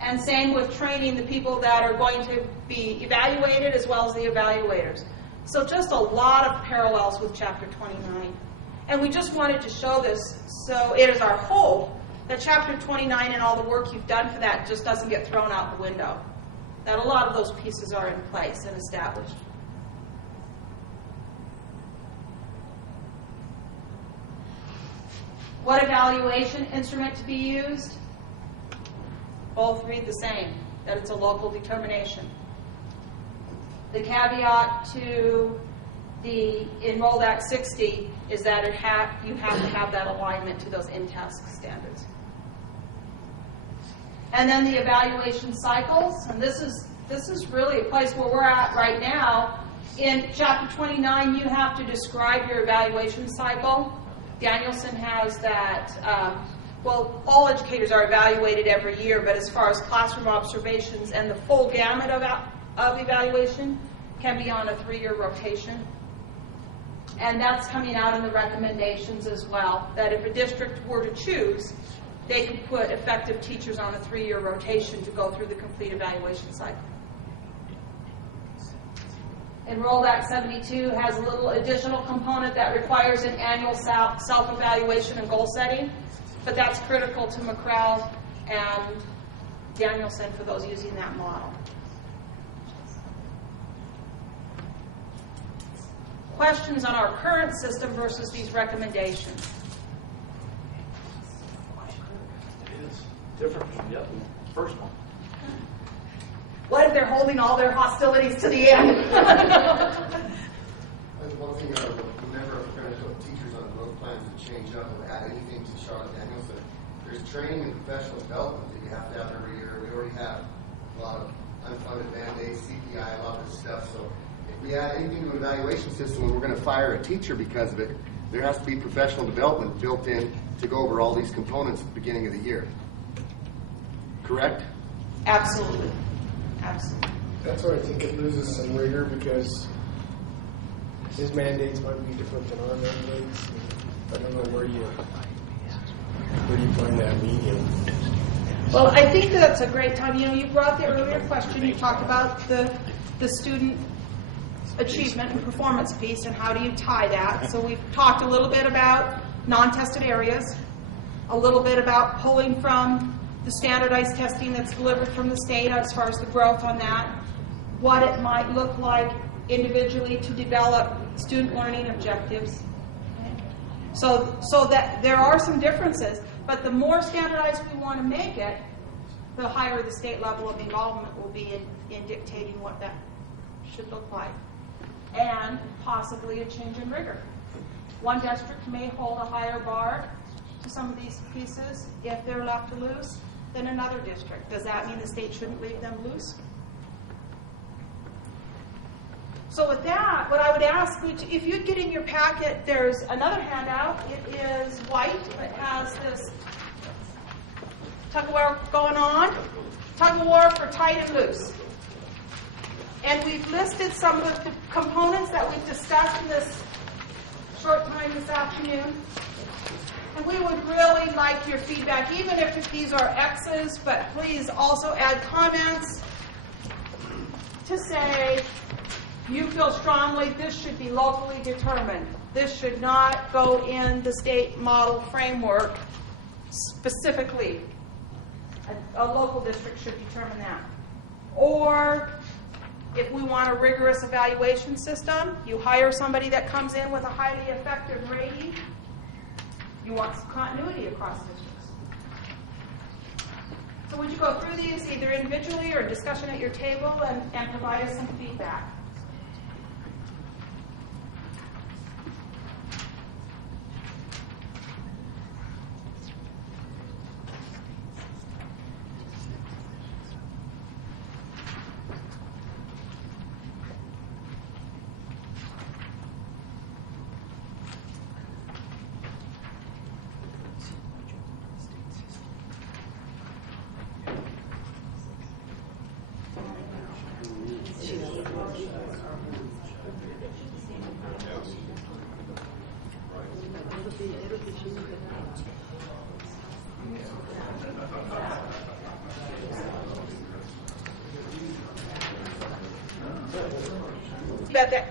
And same with training the people that are going to be evaluated as well as the evaluators. So just a lot of parallels with Chapter 29. And we just wanted to show this, so it is our hope that Chapter 29 and all the work you've done for that just doesn't get thrown out the window. That a lot of those pieces are in place and established. What evaluation instrument to be used? Both read the same, that it's a local determination. The caveat to the Enrolled Act 60 is that you have to have that alignment to those in-task standards. And then the evaluation cycles, and this is really a place where we're at right now. In Chapter 29, you have to describe your evaluation cycle. Danielson has that, well, all educators are evaluated every year, but as far as classroom observations and the full gamut of evaluation can be on a 3-year rotation. And that's coming out in the recommendations as well, that if a district were to choose, they could put effective teachers on a 3-year rotation to go through the complete evaluation cycle. Enrolled Act 72 has a little additional component that requires an annual self-evaluation and goal setting, but that's critical to McCrell and Danielson for those using that model. Questions on our current system versus these recommendations? It is different from the first one. What if they're holding all their hostilities to the end? One thing whenever we're going to put teachers on growth plans to change up or add anything to Charlotte Danielson, there's training and professional development that you have to have every year. We already have a lot of unfunded mandates, CPI, a lot of this stuff. So if we add anything to an evaluation system and we're going to fire a teacher because of it, there has to be professional development built in to go over all these components at the beginning of the year. Correct? Absolutely. Absolutely. That's where I think it loses some rigor because his mandates might be different than our mandates. I don't know where you find that medium. Well, I think that's a great time. You brought the earlier question. You talked about the student achievement and performance piece and how do you tie that. So we've talked a little bit about non-tested areas, a little bit about pulling from the standardized testing that's delivered from the state as far as the growth on that, what it might look like individually to develop student learning objectives. So that there are some differences, but the more standardized we want to make it, the higher the state level of involvement will be in dictating what that should look like, and possibly a change in rigor. One district may hold a higher bar to some of these pieces if they're left loose than another district. Does that mean the state shouldn't leave them loose? So with that, what I would ask, if you'd get in your packet, there's another handout. It is white. It has this tug-of-war going on. Tug-of-war for tight and loose. And we've listed some of the components that we've discussed in this short time this afternoon. And we would really like your feedback, even if these are X's, but please also add comments to say you feel strongly this should be locally determined. This should not go in the state model framework specifically. A local district should determine that. Or if we want a rigorous evaluation system, you hire somebody that comes in with a highly effective rating. You want some continuity across districts. So would you go through these either individually or discussion at your table and provide us some feedback?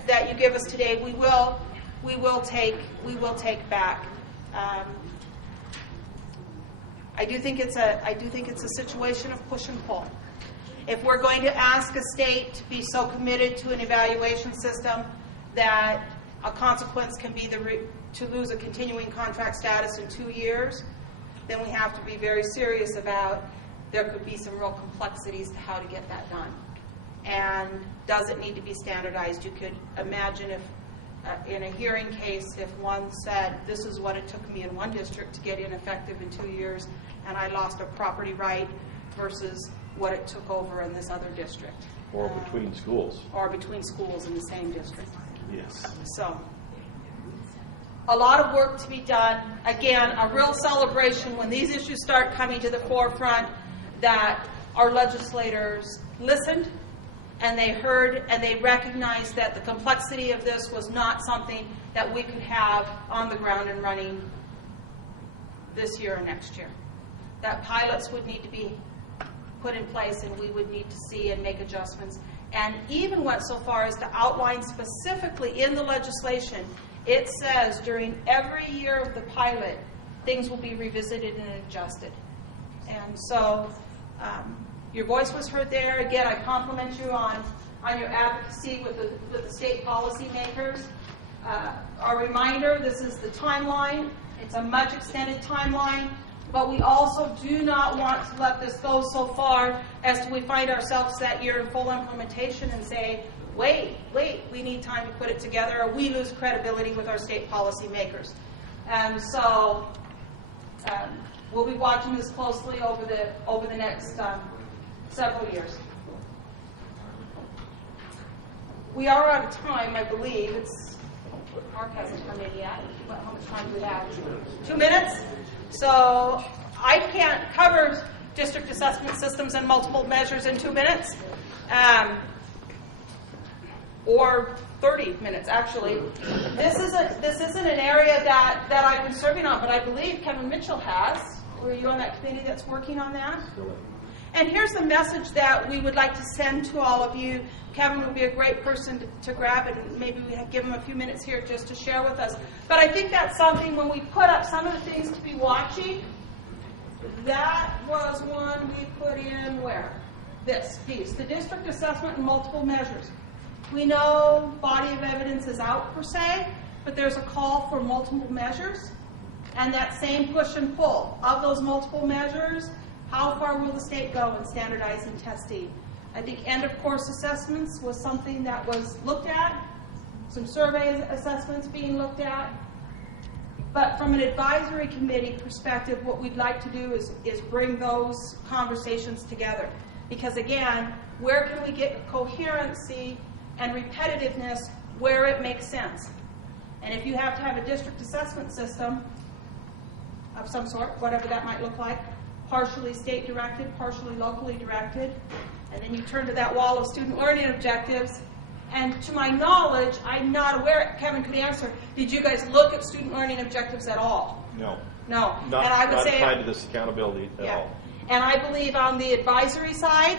That you give us today, we will take back. I do think it's a situation of push and pull. If we're going to ask a state to be so committed to an evaluation system that a consequence can be to lose a continuing contract status in 2 years, then we have to be very serious about there could be some real complexities to how to get that done. And does it need to be standardized? You could imagine if, in a hearing case, if one said, this is what it took me in one district to get in effective in 2 years, and I lost a property right versus what it took over in this other district. Or between schools. Or between schools in the same district. Yes. So, a lot of work to be done. Again, a real celebration when these issues start coming to the forefront that our legislators listened and they heard and they recognized that the complexity of this was not something that we could have on the ground and running this year or next year. That pilots would need to be put in place and we would need to see and make adjustments. And even went so far as to outline specifically in the legislation, it says during every year of the pilot, things will be revisited and adjusted. And so your voice was heard there. Again, I compliment you on your advocacy with the state policymakers. A reminder, this is the timeline. It's a much extended timeline. But we also do not want to let this go so far as to we find ourselves that year in full implementation and say, wait, we need time to put it together, or we lose credibility with our state policymakers. And so we'll be watching this closely over the next several years. We are out of time, I believe. Mark hasn't come in yet. How much time do we have? 2 minutes? So I can't cover district assessment systems and multiple measures in 2 minutes, or 30 minutes actually. This isn't an area that I've been serving on, but I believe Kevin Mitchell has. Were you on that committee that's working on that? And here's the message that we would like to send to all of you. Kevin would be a great person to grab, and maybe we give him a few minutes here just to share with us. But I think that's something when we put up some of the things to be watching, that was one we put in where? This piece, the district assessment and multiple measures. We know body of evidence is out per se, but there's a call for multiple measures, and that same push and pull of those multiple measures. How far will the state go in standardizing testing? I think end-of-course assessments was something that was looked at, some survey assessments being looked at. But from an advisory committee perspective, what we'd like to do is bring those conversations together. Because again, where can we get coherency and repetitiveness where it makes sense? And if you have to have a district assessment system of some sort, whatever that might look like, partially state-directed, partially locally directed, and then you turn to that wall of student learning objectives, And to my knowledge, I'm not aware, Kevin could answer, did you guys look at student learning objectives at all? No. No. Not, and I would not say, tied to this accountability at all. And I believe on the advisory side,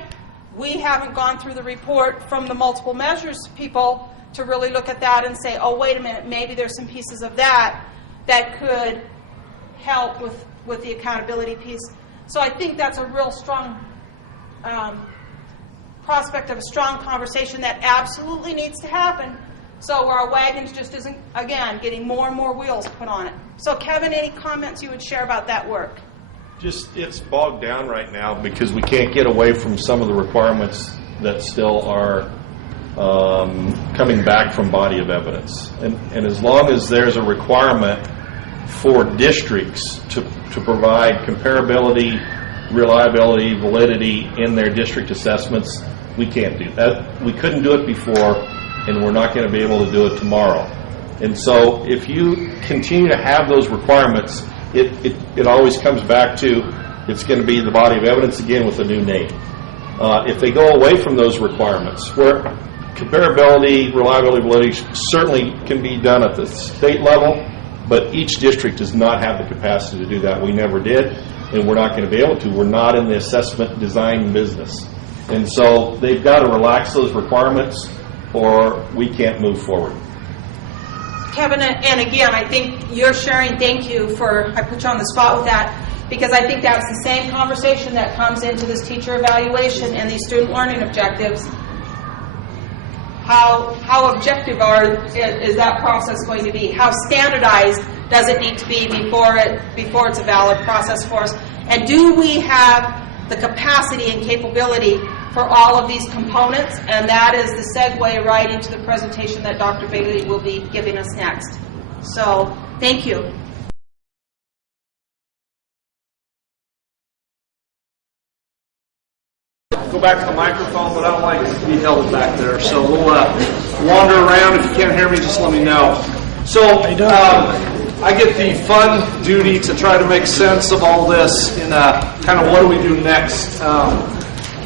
we haven't gone through the report from the multiple measures people to really look at that and say, oh, wait a minute, maybe there's some pieces of that could help with the accountability piece. So I think that's a real strong prospect of a strong conversation that absolutely needs to happen. So our wagons just isn't, again, getting more and more wheels put on it. So Kevin, any comments you would share about that work? Just, it's bogged down right now because we can't get away from some of the requirements that still are coming back from body of evidence. And as long as there's a requirement for districts to provide comparability, reliability, validity in their district assessments, we can't do that. We couldn't do it before, and we're not going to be able to do it tomorrow. And so if you continue to have those requirements, it always comes back to it's going to be the body of evidence again with a new name. If they go away from those requirements, where comparability, reliability, validity certainly can be done at the state level, but each district does not have the capacity to do that. We never did, and we're not going to be able to. We're not in the assessment design business. And so they've got to relax those requirements or we can't move forward. Kevin, and again, I think you're sharing, thank you for, I put you on the spot with that, because I think that's the same conversation that comes into this teacher evaluation and these student learning objectives. How objective is that process going to be? How standardized does it need to be before it's a valid process for us? And do we have the capacity and capability for all of these components? And that is the segue right into the presentation that Dr. Bailey will be giving us next. So, thank you. Go back to the microphone, but I don't like to be held back there. So we'll wander around. If you can't hear me, just let me know. So I get the fun duty to try to make sense of all this in a kind of what do we do next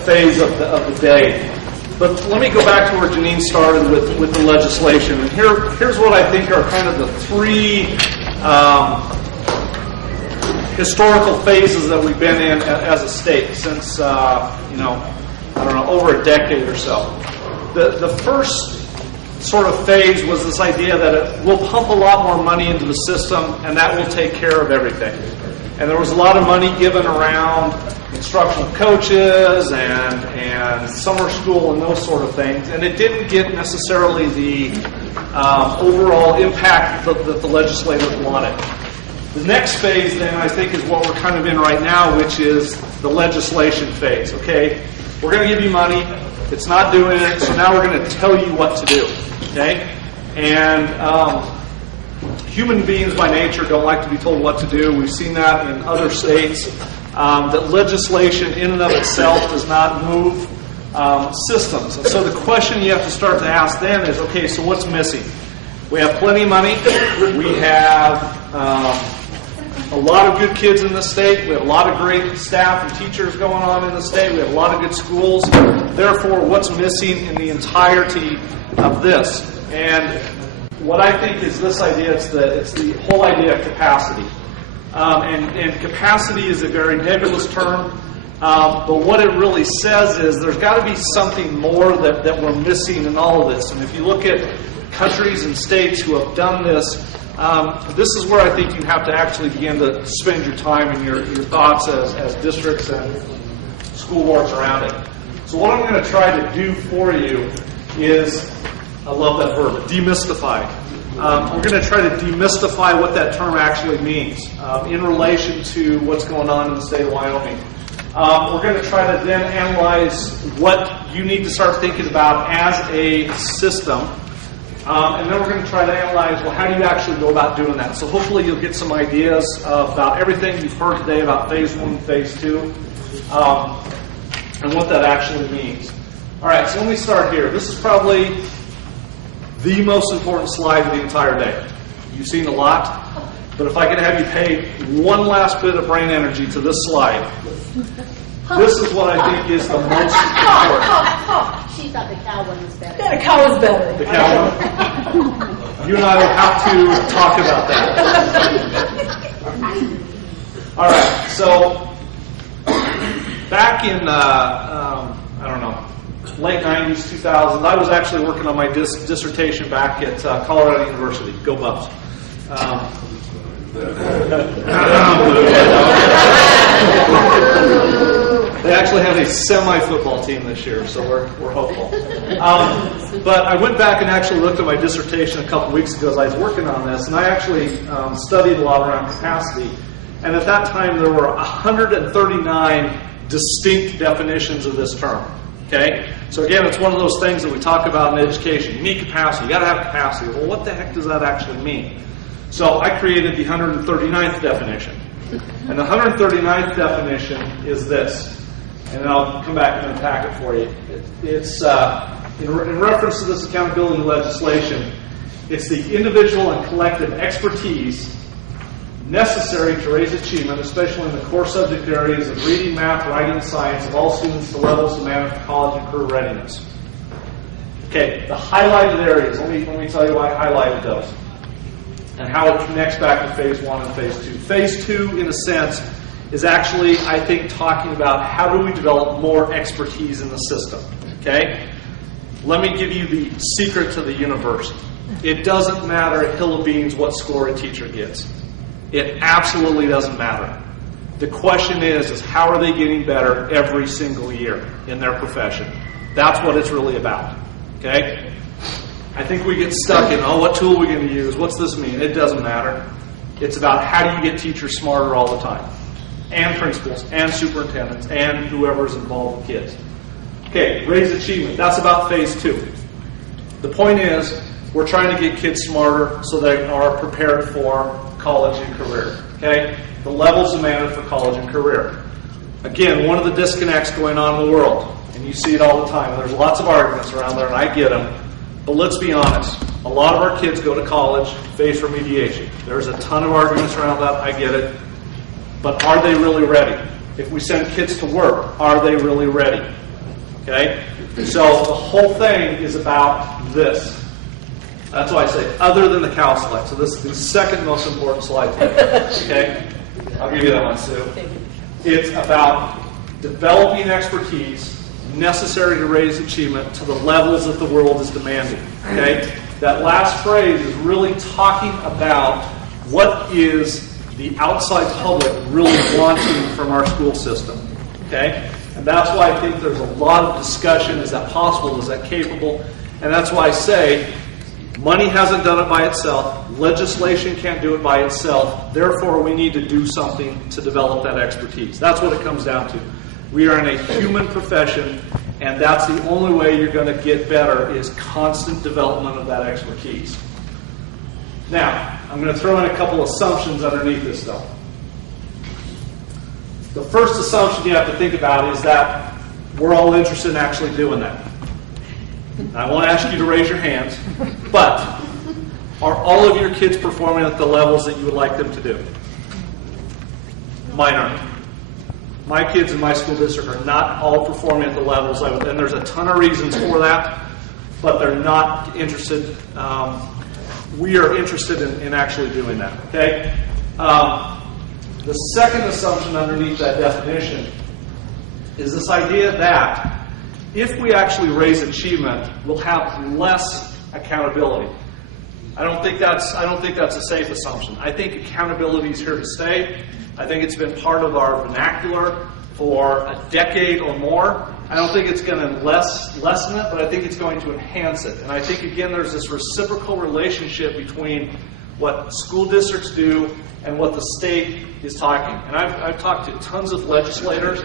phase of the day. But let me go back to where Janine started with the legislation. And here's what I think are kind of the three historical phases that we've been in as a state since, over a decade or so. The first sort of phase was this idea that we'll pump a lot more money into the system and that will take care of everything. And there was a lot of money given around instructional coaches and summer school and those sort of things. And it didn't get necessarily the overall impact that the legislators wanted. The next phase, then, I think is what we're kind of in right now, which is the legislation phase, okay? We're going to give you money. It's not doing it, so now we're going to tell you what to do, okay? And human beings by nature don't like to be told what to do. We've seen that in other states. That legislation in and of itself does not move systems. And so the question you have to start to ask then is, okay, so what's missing? We have plenty of money. We have a lot of good kids in the state. We have a lot of great staff and teachers going on in the state. We have a lot of good schools. Therefore, what's missing in the entirety of this? And what I think is this idea, it's the whole idea of capacity. And capacity is a very nebulous term, but what it really says is there's got to be something more that we're missing in all of this. And if you look at countries and states who have done this, this is where I think you have to actually begin to spend your time and your thoughts as districts and school boards around it. So what I'm going to try to do for you is, I love that verb, demystify. We're going to try to demystify what that term actually means in relation to what's going on in the state of Wyoming. We're going to try to then analyze what you need to start thinking about as a system. And then we're going to try to analyze, well, how do you actually go about doing that? So hopefully you'll get some ideas about everything you've heard today about phase 1 and phase 2 and what that actually means. All right, so let me start here. This is probably the most important slide of the entire day. You've seen a lot, but if I could have you pay one last bit of brain energy to this slide. this is what I think is the most important. She thought the cow one was better. The cow is better. The cow one. You and I will have to talk about that. All right, so back in, I don't know, late 90s, 2000s, I was actually working on my dissertation back at Colorado University. Go Buffs. They actually have a semi-football team this year, so we're hopeful. But I went back and actually looked at my dissertation a couple weeks ago as I was working on this, and I actually studied a lot around capacity. And at that time, there were 139 distinct definitions of this term. Okay? So again, it's one of those things that we talk about in education. You need capacity. You got to have capacity. Well, what the heck does that actually mean? So I created the 139th definition. And the 139th definition is this. And I'll come back and unpack it for you. It's in reference to this accountability legislation, it's the individual and collective expertise necessary to raise achievement, especially in the core subject areas of reading, math, writing, and science of all students to levels demanded for college and career readiness. Okay, the highlighted areas, let me tell you why I highlighted those and how it connects back to Phase 1 and Phase 2. Phase 2, in a sense, is actually, I think, talking about how do we develop more expertise in the system. Okay? Let me give you the secret to the universe. It doesn't matter a hill of beans what score a teacher gets. It absolutely doesn't matter. The question is how are they getting better every single year in their profession? That's what it's really about. Okay? I think we get stuck in, what tool are we going to use? What's this mean? It doesn't matter. It's about how do you get teachers smarter all the time? And principals, and superintendents, and whoever's involved with kids. Okay, raise achievement. That's about Phase 2. The point is, we're trying to get kids smarter so they are prepared for college and career. Okay? The levels demanded for college and career. Again, one of the disconnects going on in the world, and you see it all the time. There's lots of arguments around there, and I get them. But let's be honest. A lot of our kids go to college, face remediation. There's a ton of arguments around that. I get it. But are they really ready? If we send kids to work, are they really ready? Okay? So the whole thing is about this. That's why I say, other than the cow slide. So this is the second most important slide. Okay? I'll give you that one, Sue. It's about developing expertise necessary to raise achievement to the levels that the world is demanding. Okay? That last phrase is really talking about what is the outside public really wanting from our school system. Okay? And that's why I think there's a lot of discussion. Is that possible? Is that capable? And that's why I say money hasn't done it by itself. Legislation can't do it by itself. Therefore, we need to do something to develop that expertise. That's what it comes down to. We are in a human profession, and that's the only way you're going to get better is constant development of that expertise. Now, I'm going to throw in a couple assumptions underneath this, though. The first assumption you have to think about is that we're all interested in actually doing that. I won't ask you to raise your hands, but are all of your kids performing at the levels that you would like them to do? Mine aren't. My kids in my school district are not all performing at the levels I would, and there's a ton of reasons for that, but they're not interested. We are interested in actually doing that. Okay. The second assumption underneath that definition is this idea that if we actually raise achievement, we'll have less accountability. I don't think that's a safe assumption. I think accountability is here to stay. I think it's been part of our vernacular for a decade or more. I don't think it's going to lessen it, but I think it's going to enhance it. And I think, again, there's this reciprocal relationship between what school districts do and what the state is talking. And I've talked to tons of legislators,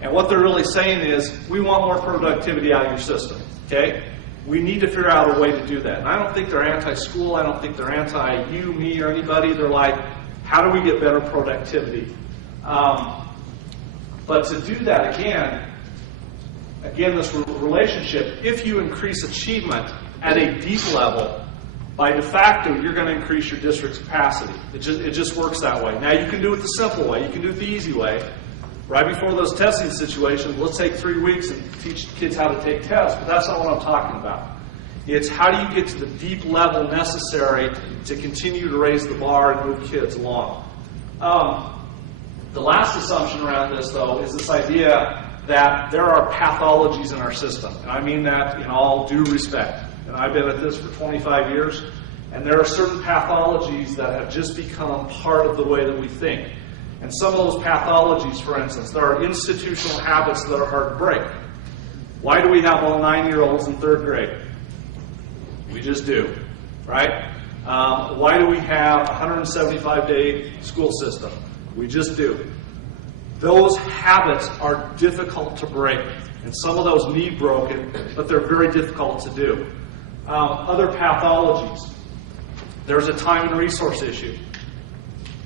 and what they're really saying is, we want more productivity out of your system. Okay? We need to figure out a way to do that. And I don't think they're anti-school. I don't think they're anti-you, me, or anybody. They're like, how do we get better productivity? But to do that, again, this relationship, if you increase achievement at a deep level, by de facto, you're going to increase your district's capacity. It just works that way. Now, you can do it the simple way. You can do it the easy way. Right before those testing situations, let's take 3 weeks and teach kids how to take tests, but that's not what I'm talking about. It's how do you get to the deep level necessary to continue to raise the bar and move kids along. The last assumption around this, though, is this idea that there are pathologies in our system. And I mean that in all due respect. And I've been at this for 25 years, and there are certain pathologies that have just become part of the way that we think. And some of those pathologies, for instance, there are institutional habits that are hard to break. Why do we have all 9-year-olds in 3rd grade? We just do, right? Why do we have a 175-day school system? We just do. Those habits are difficult to break, and some of those need broken, but they're very difficult to do. Other pathologies. There's a time and resource issue.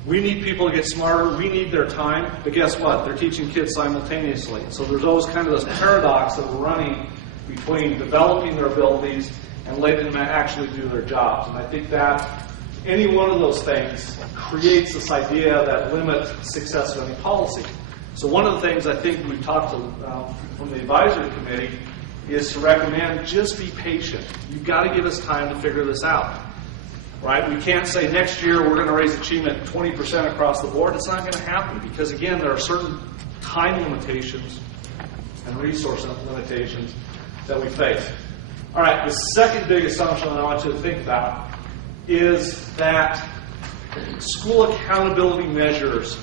We need people to get smarter. We need their time. But guess what? They're teaching kids simultaneously. So there's always kind of this paradox that we're running between developing their abilities and letting them actually do their jobs. And I think that any one of those things creates this idea that limits success of any policy. So one of the things I think we've talked to from the advisory committee is to recommend just be patient. You've got to give us time to figure this out. Right? We can't say next year we're going to raise achievement 20% across the board. It's not going to happen because, again, there are certain time limitations and resource limitations that we face. All right, the second big assumption that I want you to think about is that school accountability measures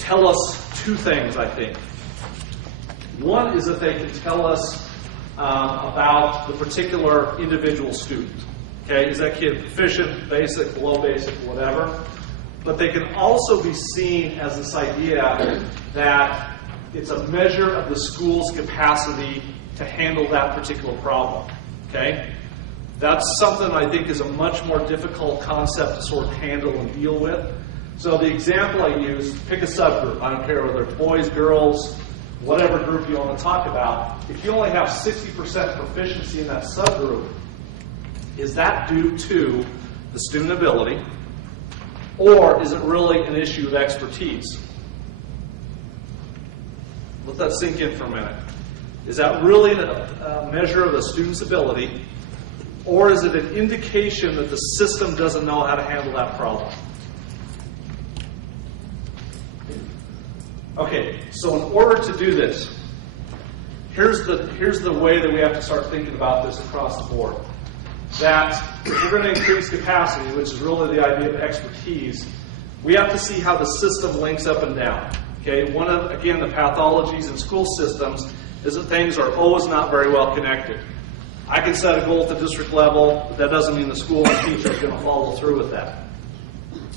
tell us 2 things, I think. One is that they can tell us about the particular individual student. Okay, is that kid proficient, basic, below basic, whatever? But they can also be seen as this idea that it's a measure of the school's capacity to handle that particular problem. Okay? That's something I think is a much more difficult concept to sort of handle and deal with. So the example I use, pick a subgroup. I don't care whether it's boys, girls, whatever group you want to talk about. If you only have 60% proficiency in that subgroup, is that due to the student ability, or is it really an issue of expertise? Let that sink in for a minute. Is that really a measure of the student's ability, or is it an indication that the system doesn't know how to handle that problem? Okay, so in order to do this, here's the way that we have to start thinking about this across the board. That if we're going to increase capacity, which is really the idea of expertise, we have to see how the system links up and down. Okay, one of, again, the pathologies in school systems is that things are always not very well connected. I can set a goal at the district level, but that doesn't mean the school and teacher is going to follow through with that.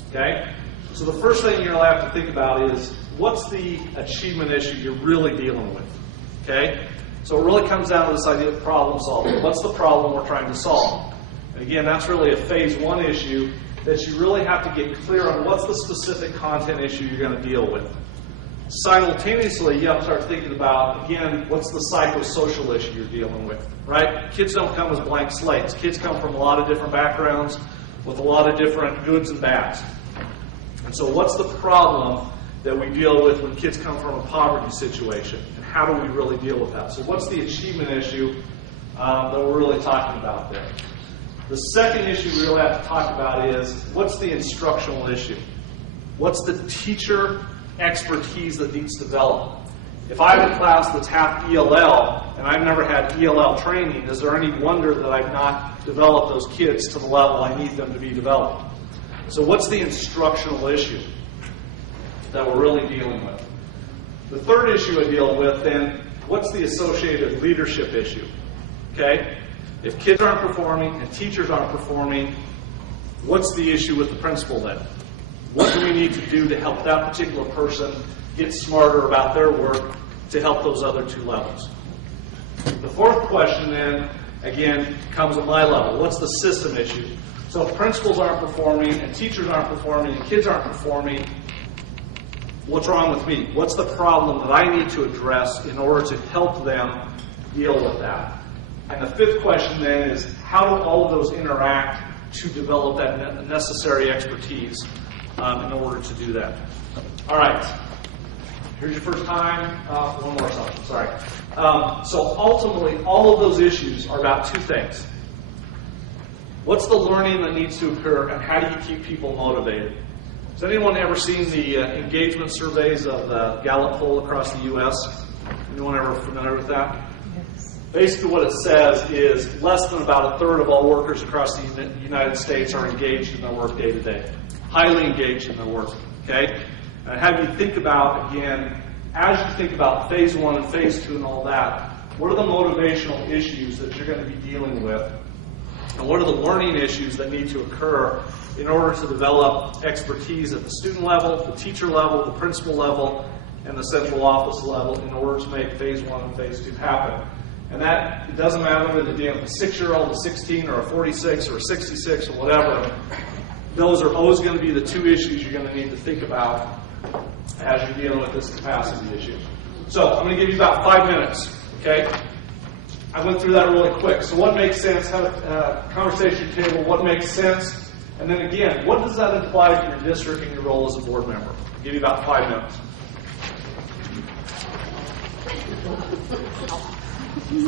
Okay? So the first thing you're going to have to think about is, what's the achievement issue you're really dealing with? Okay? So it really comes down to this idea of problem solving. What's the problem we're trying to solve? And again, that's really a phase 1 issue that you really have to get clear on what's the specific content issue you're going to deal with. Simultaneously, you have to start thinking about, again, what's the psychosocial issue you're dealing with, right? Kids don't come as blank slates. Kids come from a lot of different backgrounds with a lot of different goods and bads. And so what's the problem that we deal with when kids come from a poverty situation? And how do we really deal with that? So what's the achievement issue that we're really talking about there? The second issue we really have to talk about is, what's the instructional issue? What's the teacher expertise that needs developed? If I have a class that's half ELL and I've never had ELL training, is there any wonder that I've not developed those kids to the level I need them to be developed? So what's the instructional issue that we're really dealing with? The third issue I deal with, then, what's the associated leadership issue? Okay? If kids aren't performing and teachers aren't performing, what's the issue with the principal then? What do we need to do to help that particular person get smarter about their work to help those other 2 levels? The fourth question then, again, comes at my level. What's the system issue? So if principals aren't performing and teachers aren't performing and kids aren't performing, what's wrong with me? What's the problem that I need to address in order to help them deal with that? And the fifth question then is, how do all of those interact to develop that necessary expertise in order to do that? All right. Here's your first time. One more assumption, sorry. So ultimately, all of those issues are about two things. What's the learning that needs to occur, and how do you keep people motivated? Has anyone ever seen the engagement surveys of the Gallup poll across the U.S.? Anyone ever familiar with that? Yes. Basically what it says is less than about a third of all workers across the United States are engaged in their work day to day. Highly engaged in their work, okay? And have you think about, again, as you think about phase 1 and phase 2 and all that, what are the motivational issues that you're going to be dealing with? And what are the learning issues that need to occur in order to develop expertise at the student level, the teacher level, the principal level, and the central office level in order to make phase 1 and phase 2 happen? And that, it doesn't matter whether you're dealing with a 6-year-old, a 16, or a 46, or a 66, or whatever. Those are always going to be the two issues you're going to need to think about as you're dealing with this capacity issue. So I'm going to give you about 5 minutes, okay? I went through that really quick. So what makes sense? Have a conversation table. What makes sense? And then again, what does that imply to your district and your role as a board member? I'll give you about 5 minutes. We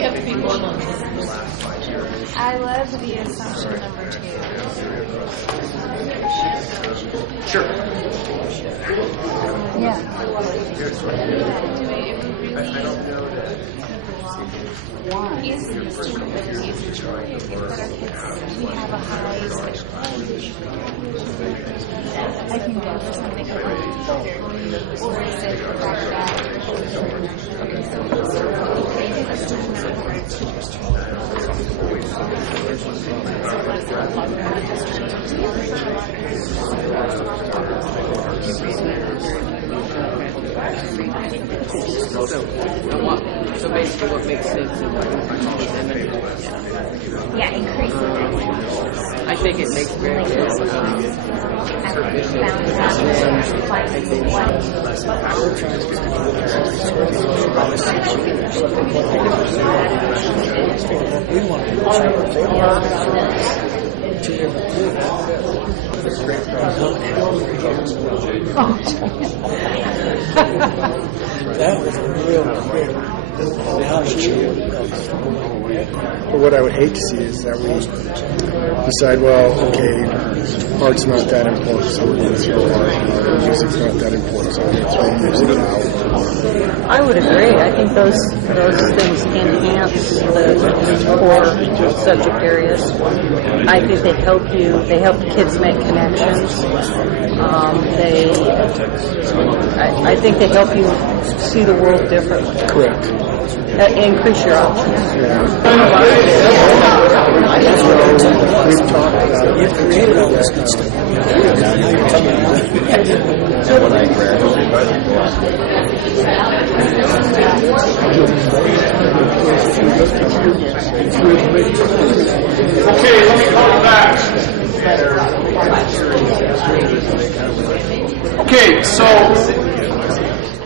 have to be more I love the assumption number 2. Sure. Yeah. Is the student that our kids we have a high I think that was something or is it the fact that So basically what makes sense is yeah, increasing that. I think it makes very sense. That was a real quick analogy. But what I would hate to see is that we decide, well, okay, art's not that important, so we're going to throw art. Music's not that important, so we're going to throw music out. I would agree. I think those things enhance the core subject areas. I think they help the kids make connections. I think they help you see the world differently. Correct. Increase your options. We've talked about it. You've created all this good stuff. Okay, let me call back. Okay, so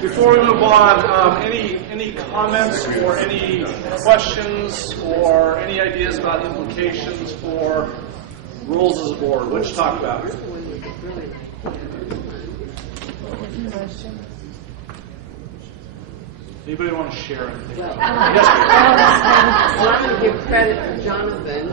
before we move on, any comments or any questions or any ideas about implications for rules as a board? What you talk about? Anybody want to share anything? I want to give credit to Jonathan.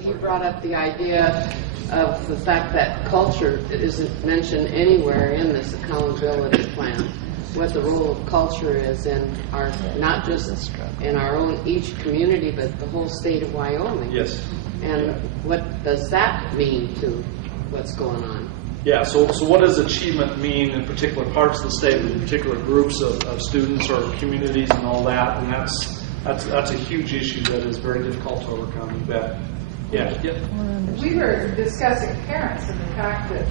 He brought up the idea of the fact that culture isn't mentioned anywhere in this accountability plan. What the role of culture is in our, not just in our own each community, but the whole state of Wyoming. Yes. And what does that mean to what's going on? Yeah, so what does achievement mean in particular parts of the state with particular groups of students or communities and all that? And that's a huge issue that is very difficult to overcome, you bet. Yeah. We were discussing parents and the fact that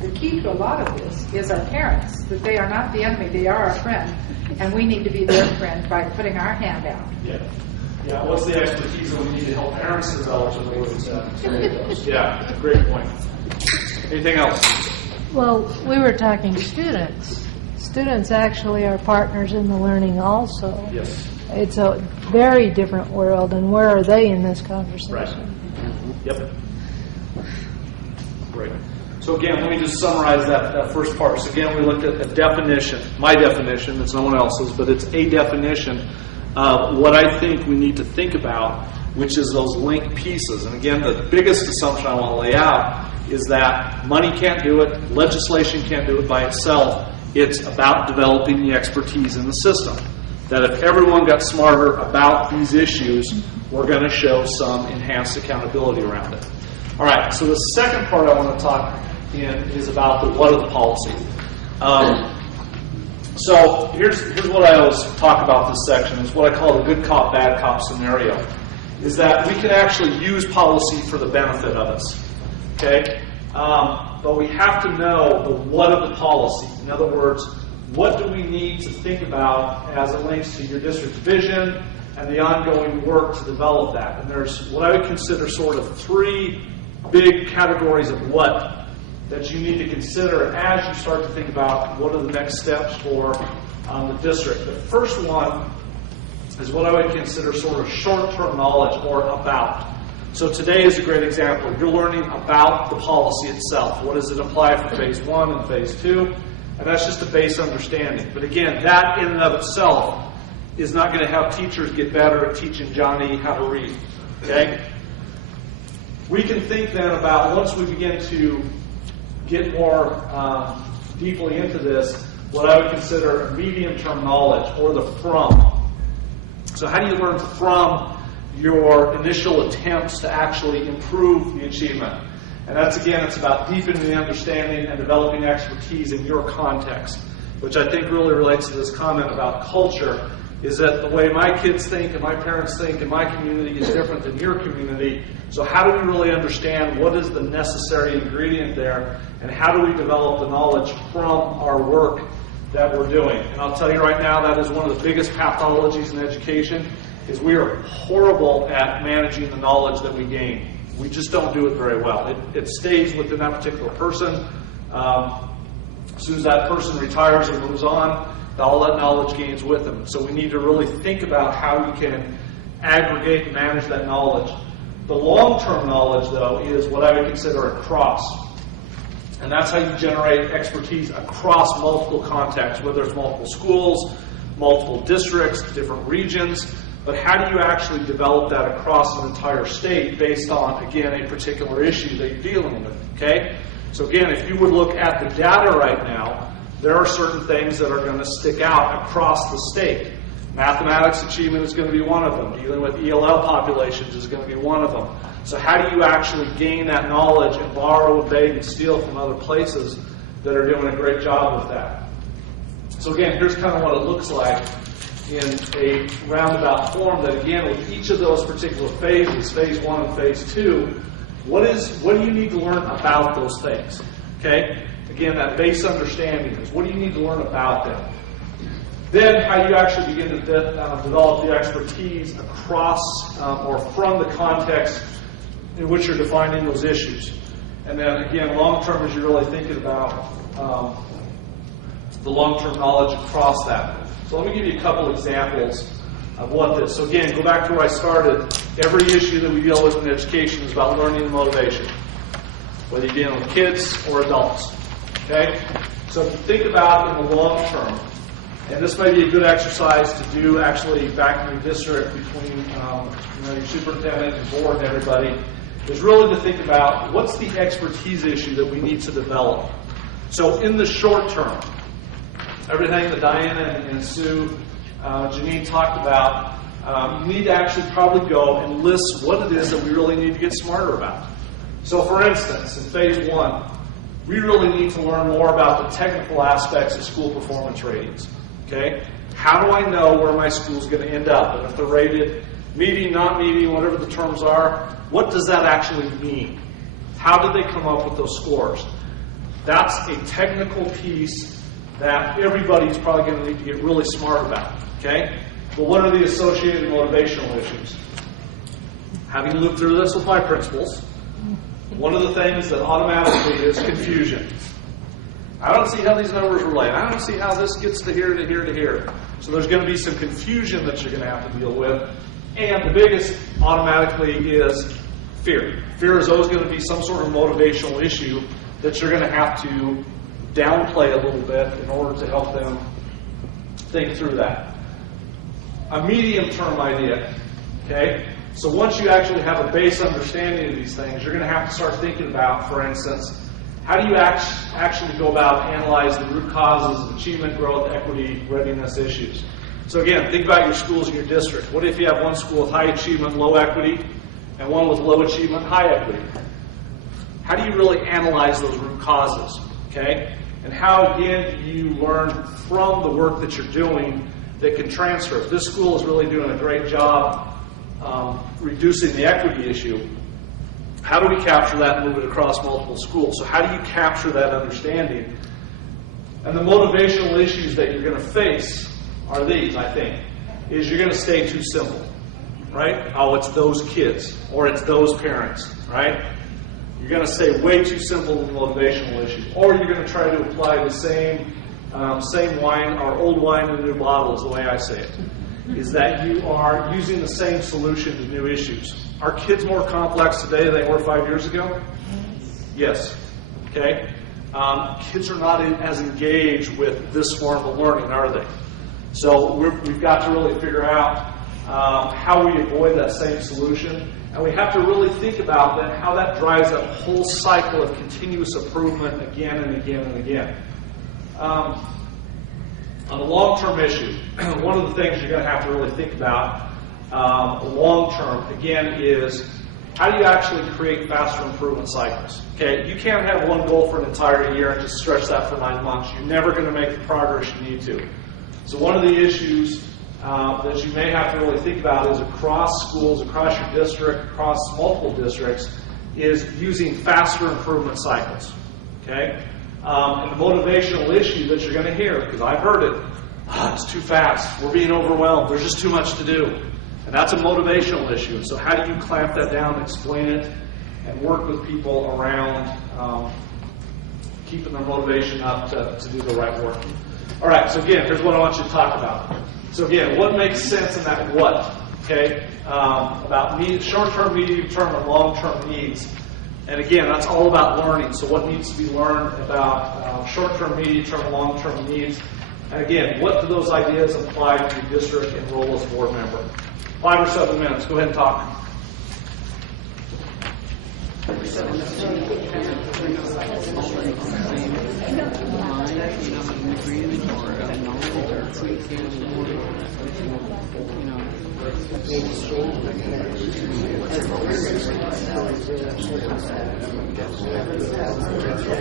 the key to a lot of this is our parents, that they are not the enemy, they are our friend, and we need to be their friend by putting our hand out. Yeah. Yeah, what's the expertise that we need to help parents develop in order to yeah, great point. Anything else? Well, we were talking students. Students actually are partners in the learning also. Yes. It's a very different world, and where are they in this conversation? Right. Yep. Great. So again, let me just summarize that first part. So again, we looked at a definition, my definition, it's no one else's, but it's a definition of what I think we need to think about, which is those linked pieces. And again, the biggest assumption I want to lay out is that money can't do it, legislation can't do it by itself. It's about developing the expertise in the system. That if everyone got smarter about these issues, we're going to show some enhanced accountability around it. All right, so the second part I want to talk in is about the what of the policy. So here's what I always talk about this section, is what I call the good cop, bad cop scenario, is that we can actually use policy for the benefit of us, okay? But we have to know the what of the policy. In other words, what do we need to think about as it links to your district vision and the ongoing work to develop that? And there's what I would consider sort of three big categories of what that you need to consider as you start to think about what are the next steps for the district. The first one is what I would consider sort of short-term knowledge or about. So today is a great example. You're learning about the policy itself. What does it apply for phase 1 and phase 2? And that's just a base understanding. But again, that in and of itself is not going to have teachers get better at teaching Johnny how to read. Okay? We can think then about, once we begin to get more deeply into this, what I would consider medium-term knowledge, or the from. So how do you learn from your initial attempts to actually improve the achievement? And that's, again, it's about deepening the understanding and developing expertise in your context, which I think really relates to this comment about culture, is that the way my kids think and my parents think and my community is different than your community. So how do we really understand what is the necessary ingredient there, and how do we develop the knowledge from our work that we're doing? And I'll tell you right now, that is one of the biggest pathologies in education, is we are horrible at managing the knowledge that we gain. We just don't do it very well. It stays within that particular person. As soon as that person retires and moves on, all that knowledge gains with them. So we need to really think about how we can aggregate and manage that knowledge. The long-term knowledge, though, is what I would consider a cross. And that's how you generate expertise across multiple contexts, whether it's multiple schools, multiple districts, different regions. But how do you actually develop that across an entire state based on, again, a particular issue that you're dealing with, okay? So again, if you would look at the data right now, there are certain things that are going to stick out across the state. Mathematics achievement is going to be one of them. Dealing with ELL populations is going to be one of them. So how do you actually gain that knowledge and borrow, beg, and steal from other places that are doing a great job with that? So again, here's kind of what it looks like in a roundabout form, that again, with each of those particular phases, phase 1 and phase 2, what do you need to learn about those things? Okay? Again, that base understanding is what do you need to learn about them? Then how you actually begin to develop the expertise across or from the context in which you're defining those issues. And then again, long-term is you're really thinking about the long-term knowledge across that. So let me give you a couple examples of what this. So again, go back to where I started. Every issue that we deal with in education is about learning and motivation, whether you're dealing with kids or adults. Okay? So if you think about in the long term, and this may be a good exercise to do actually back in your district between your superintendent and board and everybody, is really to think about what's the expertise issue that we need to develop. So in the short term, everything that Diana and Sue, Janine talked about, you need to actually probably go and list what it is that we really need to get smarter about. So for instance, in phase 1, we really need to learn more about the technical aspects of school performance ratings. Okay? How do I know where my school is going to end up? And if they're rated meeting, not meeting, whatever the terms are, what does that actually mean? How did they come up with those scores? That's a technical piece that everybody's probably going to need to get really smart about. Okay? Well, what are the associated motivational issues? Having lived through this with my principals, one of the things that automatically is confusion. I don't see how these numbers relate. I don't see how this gets to here to here to here. So there's going to be some confusion that you're going to have to deal with. And the biggest automatically is Fear. Fear is always going to be some sort of motivational issue that you're going to have to downplay a little bit in order to help them think through that. A medium-term idea, okay? So once you actually have a base understanding of these things, you're going to have to start thinking about, for instance, how do you actually go about analyzing the root causes of achievement, growth, equity, readiness issues? So again, think about your schools in your district. What if you have one school with high achievement, low equity, and one with low achievement, high equity? How do you really analyze those root causes, okay? And how, again, do you learn from the work that you're doing that can transfer? If this school is really doing a great job reducing the equity issue, how do we capture that and move it across multiple schools? So how do you capture that understanding? And the motivational issues that you're going to face are these, I think, is you're going to stay too simple, right? Oh, it's those kids, or it's those parents, right? You're going to stay way too simple with motivational issues. Or you're going to try to apply the same wine, or old wine in a new bottle is the way I say it. Is that you are using the same solution to new issues. Are kids more complex today than they were 5 years ago? Yes. Okay? Kids are not as engaged with this form of learning, are they? So we've got to really figure out how we avoid that same solution. And we have to really think about that, how that drives that whole cycle of continuous improvement again and again and again. On a long-term issue, one of the things you're going to have to really think about long-term, again, is how do you actually create faster improvement cycles? Okay, you can't have one goal for an entire year and just stretch that for 9 months. You're never going to make the progress you need to. So one of the issues that you may have to really think about is across schools, across your district, across multiple districts, is using faster improvement cycles. Okay? And the motivational issue that you're going to hear, because I've heard it, it's too fast, we're being overwhelmed, there's just too much to do. And that's a motivational issue. And so how do you clamp that down, explain it, and work with people around keeping their motivation up to do the right work? All right, so again, here's what I want you to talk about. So again, what makes sense in that what? Okay, about short-term, medium-term, and long-term needs. And again, that's all about learning. So what needs to be learned about short-term, medium-term, and long-term needs. And again, what do those ideas apply to your district and role as a board member? 5 or 7 minutes. Go ahead and talk.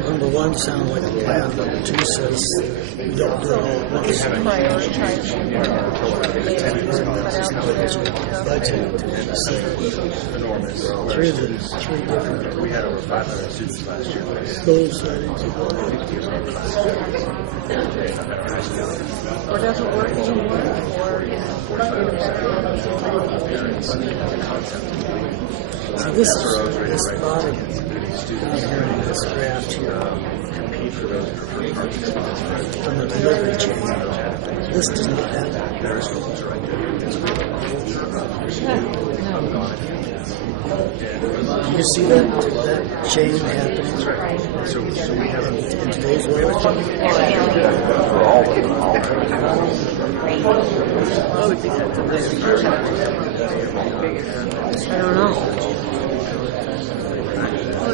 Number one sounds like a plan. Number two says we don't do it all at once. Three different. We had over 500 students last year. Those Or does it work anymore? So this bottom here in this graph here from the delivery chain, this does not happen. Do you see that chain happening? So we have in today's world. I don't know.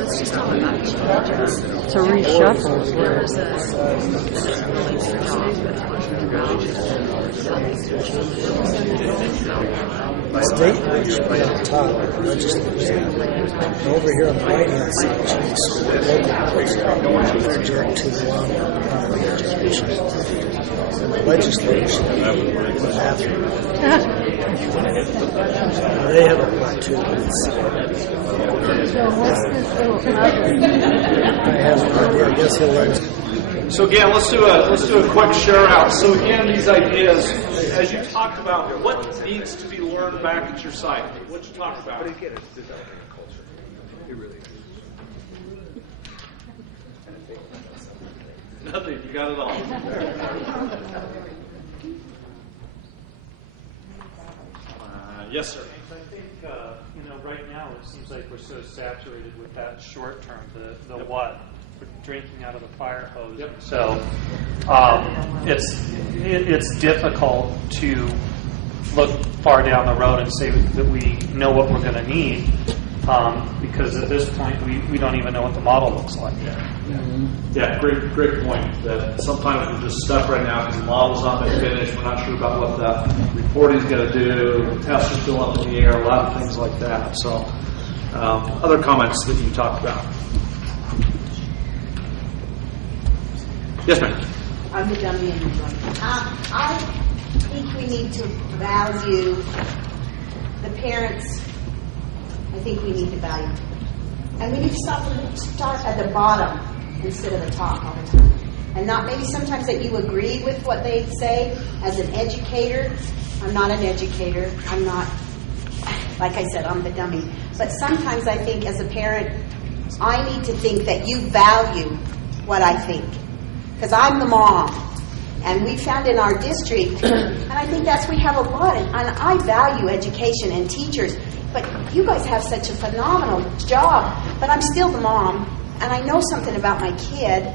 It's just all about changes. It's a reshuffle. State right on top, legislation. Over here on the right hand side, subject to the law of education. Legislation, they have a part two. I have no idea. I guess he'll learn. So again, let's do a quick share out. So again, these ideas, as you talked about, what needs to be learned back at your site? What you talked about? But again, it's developing a culture. It really is. Nothing. You got it all. Yes, sir. I think right now it seems like we're so saturated with that short term, the what, we're drinking out of the fire hose. Yep. So it's difficult to look far down the road and say that we know what we're going to need, because at this point we don't even know what the model looks like. Yeah, great point. That sometimes we're just stuck right now because the model's not been finished. We're not sure about what the reporting's going to do. The tests are still up in the air. A lot of things like that. So, other comments that you talked about? Yes, ma'am. I'm the dummy in the room. I think we need to value the parents. I think we need to value, and we need to start at the bottom instead of the top all the time. And not maybe sometimes that you agree with what they say as an educator. I'm not an educator. I'm not, like I said, I'm the dummy. But sometimes I think as a parent, I need to think that you value what I think. Because I'm the mom. And we found in our district, and I think we have a lot, and I value education and teachers, but you guys have such a phenomenal job, but I'm still the mom, and I know something about my kid,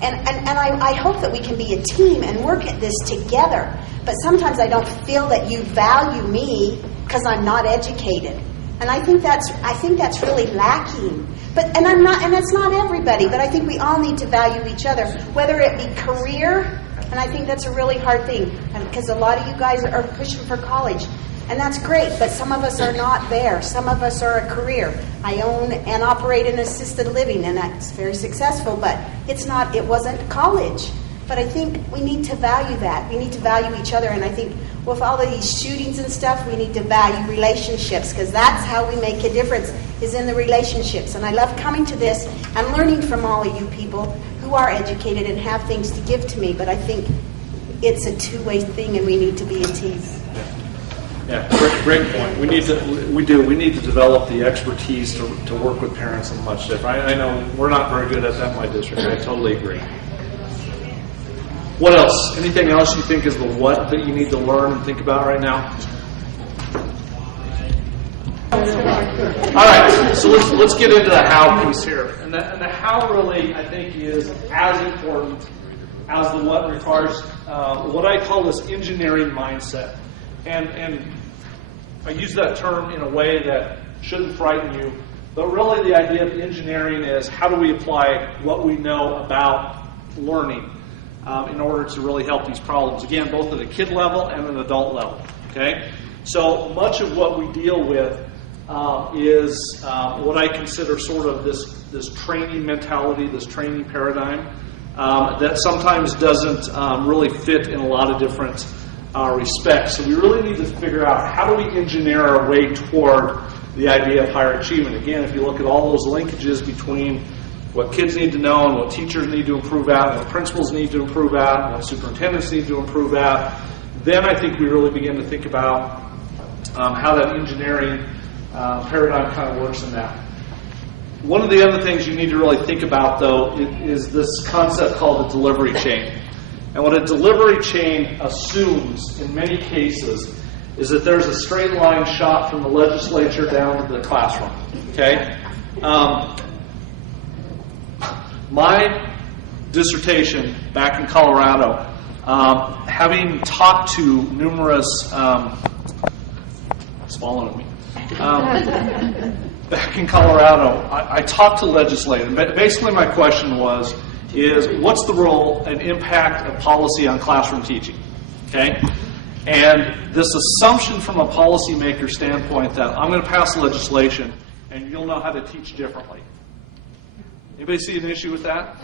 and I hope that we can be a team and work at this together, but sometimes I don't feel that you value me because I'm not educated. And I think that's really lacking. And that's not everybody, but I think we all need to value each other, whether it be career. And I think that's a really hard thing, because a lot of you guys are pushing for college, and that's great, but some of us are not there. Some of us are a career. I own and operate an assisted living, and that's very successful, but it wasn't college. But I think we need to value that. We need to value each other, and I think with all of these shootings and stuff, we need to value relationships, because that's how we make a difference, is in the relationships. And I love coming to this and learning from all of you people who are educated and have things to give to me, but I think it's a two-way thing, and we need to be a team. Yeah, great point. We need to develop the expertise to work with parents and much different. I know we're not very good at that in my district. I totally agree. What else? Anything else you think is the what that you need to learn and think about right now? All right, so let's get into the how piece here. And the how really, I think, is as important as the what requires what I call this engineering mindset. And I use that term in a way that shouldn't frighten you, but really the idea of engineering is how do we apply what we know about learning in order to really help these problems, again, both at a kid level and an adult level. Okay, so much of what we deal with is what I consider sort of this training mentality, this training paradigm that sometimes doesn't really fit in a lot of different respects. So we really need to figure out how do we engineer our way toward the idea of higher achievement. Again, if you look at all those linkages between what kids need to know and what teachers need to improve at, and what principals need to improve at, and what superintendents need to improve at, then I think we really begin to think about how that engineering paradigm kind of works in that. One of the other things you need to really think about, though, is this concept called the delivery chain. And what a delivery chain assumes in many cases is that there's a straight line shot from the legislature down to the classroom. Okay? My dissertation back in Colorado, having talked to numerous, it's falling on me. Back in Colorado, I talked to legislators. Basically, my question is what's the role and impact of policy on classroom teaching? Okay? And this assumption from a policymaker standpoint that I'm going to pass legislation and you'll know how to teach differently. Anybody see an issue with that?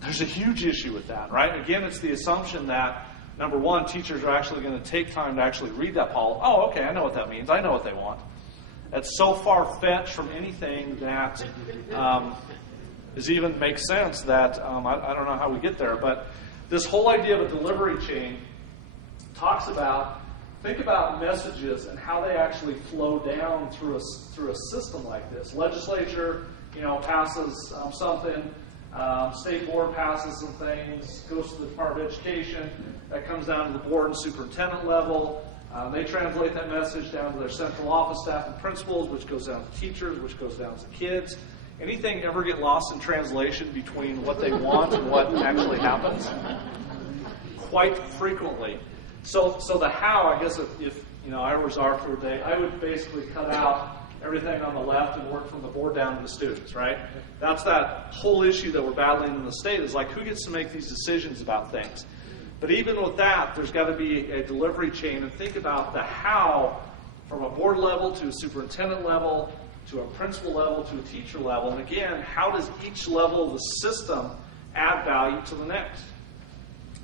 There's a huge issue with that, right? Again, it's the assumption that, number one, teachers are actually going to take time to actually read that policy. Oh, okay, I know what that means. I know what they want. That's so far-fetched from anything that even makes sense that I don't know how we get there. But this whole idea of a delivery chain think about messages and how they actually flow down through a system like this. Legislature, passes something. State board passes some things, goes to the Department of Education. That comes down to the board and superintendent level. They translate that message down to their central office staff and principals, which goes down to teachers, which goes down to kids. Anything ever get lost in translation between what they want and what actually happens? Quite frequently. So the how, I guess if I was our for a day, I would basically cut out everything on the left and work from the board down to the students, right? That's that whole issue that we're battling in the state, is like, who gets to make these decisions about things? But even with that, there's got to be a delivery chain, and think about the how from a board level to a superintendent level to a principal level to a teacher level. And again, how does each level of the system add value to the next?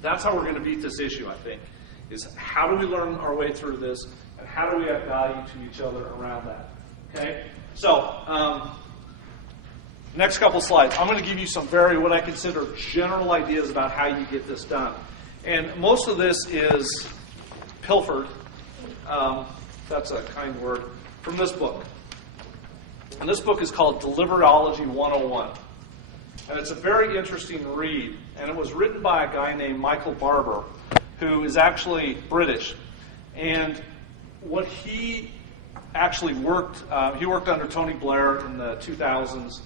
That's how we're going to beat this issue, I think, is how do we learn our way through this, and how do we add value to each other around that? Okay? So, next couple slides. I'm going to give you some what I consider general ideas about how you get this done. And most of this is pilfered, that's a kind word, from this book. And this book is called Deliverology 101. And it's a very interesting read. And it was written by a guy named Michael Barber, who is actually British. And what he actually worked under Tony Blair in the 2000s.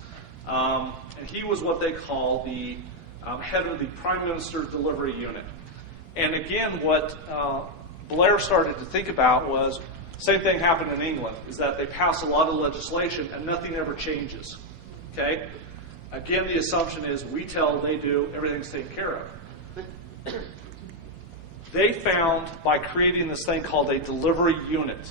And he was what they call the head of the Prime Minister's Delivery Unit. And again, what Blair started to think about was, same thing happened in England, is that they pass a lot of legislation and nothing ever changes. Okay? Again, the assumption is we tell, they do, everything's taken care of. They found, by creating this thing called a delivery unit,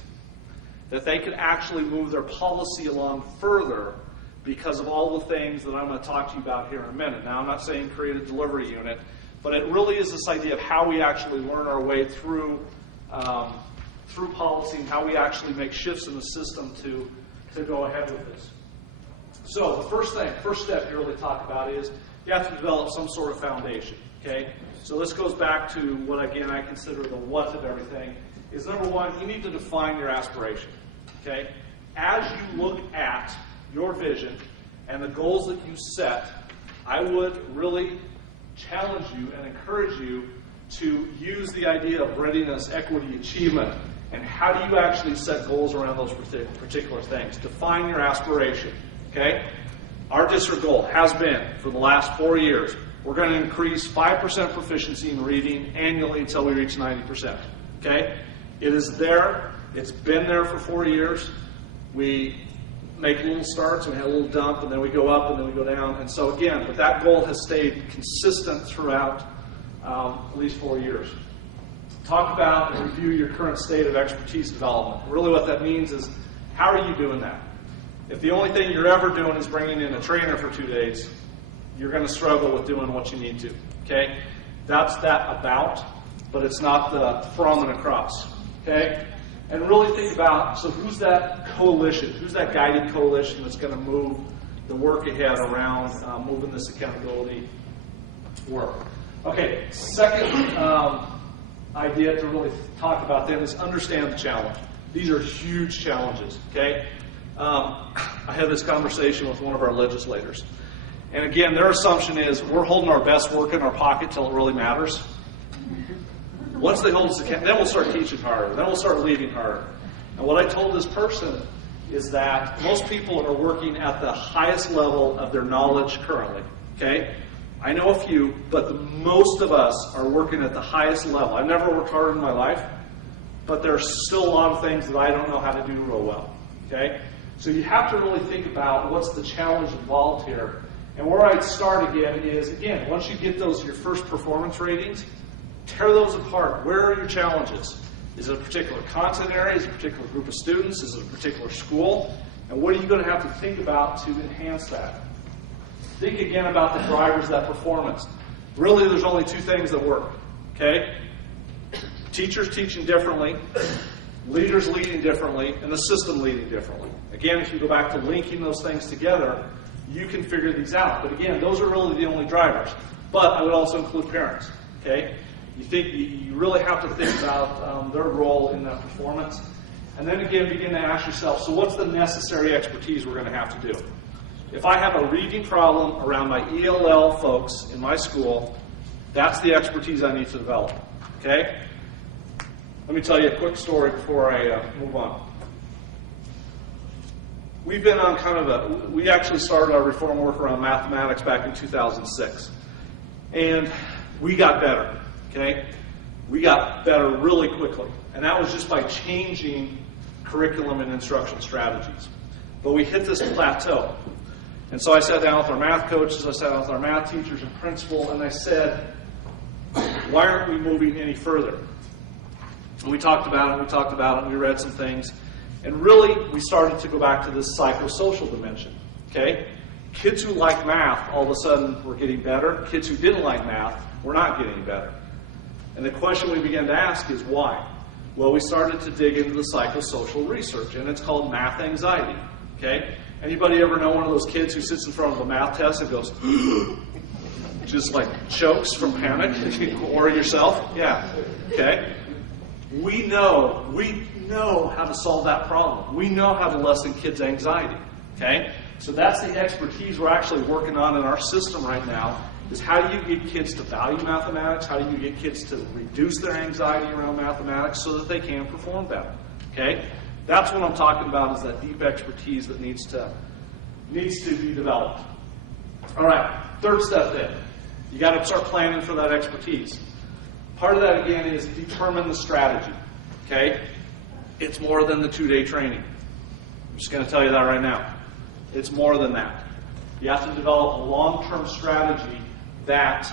that they could actually move their policy along further because of all the things that I'm going to talk to you about here in a minute. Now, I'm not saying create a delivery unit, but it really is this idea of how we actually learn our way through policy and how we actually make shifts in the system to go ahead with this. So the first step you really talk about is you have to develop some sort of foundation. Okay? So this goes back to what, again, I consider the what of everything, is number one, you need to define your aspiration. Okay? As you look at your vision and the goals that you set, I would really challenge you and encourage you to use the idea of readiness, equity, achievement, and how do you actually set goals around those particular things. Define your aspiration. Okay? Our district goal has been, for the last 4 years, we're going to increase 5% proficiency in reading annually until we reach 90%. Okay? It is there. It's been there for 4 years. We make little starts, and we have a little dump, and then we go up, and then we go down. And so again, but that goal has stayed consistent throughout at least 4 years. Talk about and review your current state of expertise development. Really what that means is, how are you doing that? If the only thing you're ever doing is bringing in a trainer for 2 days, you're going to struggle with doing what you need to. Okay? That's that about, but it's not the from and across. Okay? And really think about, so who's that coalition? Who's that guided coalition that's going to move the work ahead around moving this accountability work? Okay, second idea to really talk about then is understand the challenge. These are huge challenges, okay? I had this conversation with one of our legislators. And again, their assumption is we're holding our best work in our pocket till it really matters. Once they hold us accountable, then we'll start teaching harder. Then we'll start leading harder. And what I told this person is that most people are working at the highest level of their knowledge currently. Okay? I know a few, but most of us are working at the highest level. I've never worked harder in my life, but there's still a lot of things that I don't know how to do real well. Okay? So you have to really think about what's the challenge involved here. And where I'd start again is, again, once you get your first performance ratings, tear those apart. Where are your challenges? Is it a particular content area? Is it a particular group of students? Is it a particular school? And what are you going to have to think about to enhance that? Think again about the drivers of that performance. Really, there's only two things that work. Okay? Teachers teaching differently, leaders leading differently, and the system leading differently. Again, if you go back to linking those things together, you can figure these out. But again, those are really the only drivers. But I would also include parents. Okay? You really have to think about their role in that performance. And then again, begin to ask yourself, so what's the necessary expertise we're going to have to do? If I have a reading problem around my ELL folks in my school, that's the expertise I need to develop. Okay? Let me tell you a quick story before I move on. We've been on we actually started our reform work around mathematics back in 2006. And we got better, okay? We got better really quickly. And that was just by changing curriculum and instruction strategies. But we hit this plateau. And so I sat down with our math coaches, I sat down with our math teachers and principal, and I said, why aren't we moving any further? And we talked about it, and we read some things. And really, we started to go back to this psychosocial dimension, okay? Kids who like math, all of a sudden, were getting better. Kids who didn't like math were not getting better. And the question we began to ask is why? Well, we started to dig into the psychosocial research, and it's called math anxiety, okay? Anybody ever know one of those kids who sits in front of a math test and goes, just like chokes from panic, or yourself? Yeah, okay? We know how to solve that problem. We know how to lessen kids' anxiety, okay? So that's the expertise we're actually working on in our system right now, is how do you get kids to value mathematics? How do you get kids to reduce their anxiety around mathematics so that they can perform better, okay? That's what I'm talking about, is that deep expertise that needs to be developed. All right, third step then. You got to start planning for that expertise. Part of that, again, is determine the strategy, okay? It's more than the 2-day training. I'm just going to tell you that right now. It's more than that. You have to develop a long-term strategy that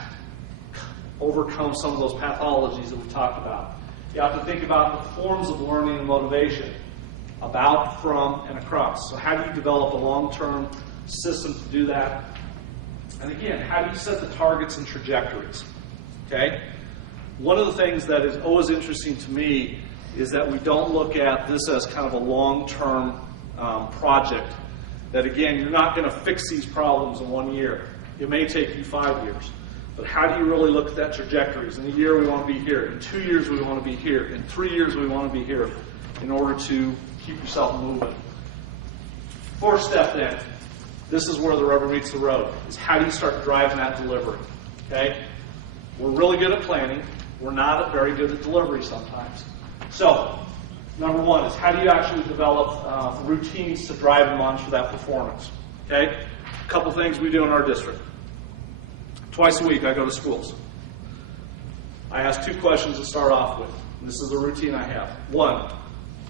overcomes some of those pathologies that we talked about. You have to think about the forms of learning and motivation, about, from, and across. So how do you develop a long-term system to do that? And again, how do you set the targets and trajectories? Okay? One of the things that is always interesting to me is that we don't look at this as kind of a long-term project. That again, you're not going to fix these problems in 1 year. It may take you 5 years. But how do you really look at that trajectories? In a year, we want to be here. In 2 years, we want to be here. In 3 years, we want to be here in order to keep yourself moving. Fourth step then, this is where the rubber meets the road, is how do you start driving that delivery? Okay? We're really good at planning. We're not very good at delivery sometimes. So, number one is how do you actually develop routines to drive and monitor that performance? Okay? A couple things we do in our district. Twice a week I go to schools. I ask 2 questions to start off with. This is a routine I have. 1,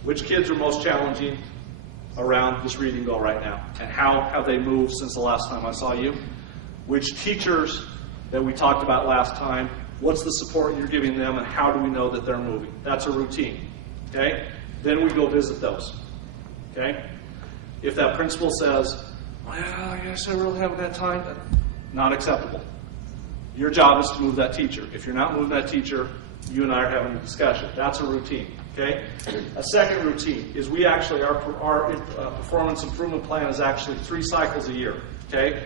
which kids are most challenging around this reading goal right now? And how have they moved since the last time I saw you? Which teachers that we talked about last time, what's the support you're giving them, and how do we know that they're moving? That's a routine. Okay? Then we go visit those. Okay? If that principal says, well, I guess I really haven't had time, not acceptable. Your job is to move that teacher. If you're not moving that teacher, you and I are having a discussion. That's a routine. Okay? A second routine is we actually, our performance improvement plan is actually 3 cycles a year. Okay?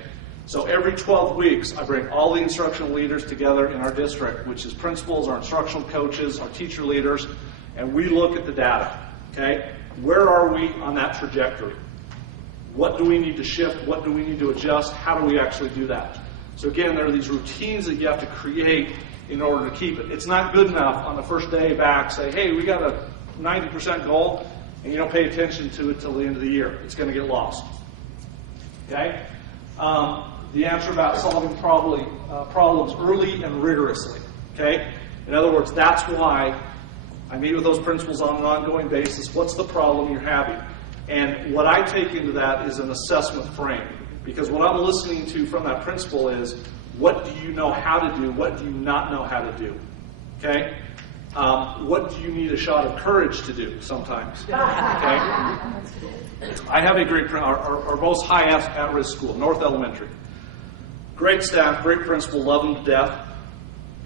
So every 12 weeks, I bring all the instructional leaders together in our district, which is principals, our instructional coaches, our teacher leaders, and we look at the data. Okay? Where are we on that trajectory? What do we need to shift? What do we need to adjust? How do we actually do that? So again, there are these routines that you have to create in order to keep it. It's not good enough on the first day back, say, hey, we got a 90% goal, and you don't pay attention to it till the end of the year. It's going to get lost. Okay? The answer about solving problems early and rigorously. Okay? In other words, that's why I meet with those principals on an ongoing basis. What's the problem you're having? And what I take into that is an assessment frame. Because what I'm listening to from that principal is, what do you know how to do? What do you not know how to do? Okay? What do you need a shot of courage to do sometimes? Okay? I have a great, our most high at-risk school, North Elementary. Great staff, great principal, love him to death.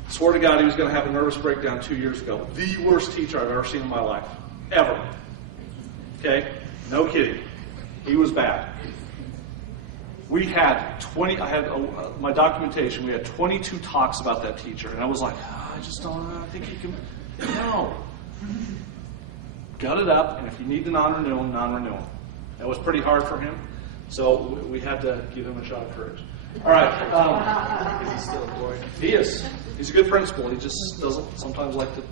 Swore to God he was going to have a nervous breakdown 2 years ago. The worst teacher I've ever seen in my life. Ever. Okay? No kidding. He was bad. We had my documentation, we had 22 talks about that teacher. And I was like, I think he can, no. Gut it up, and if you need to non-renew him, non-renew him. That was pretty hard for him, so we had to give him a shot of courage. All right. Is he still employed? He is. He's a good principal. He just doesn't sometimes like to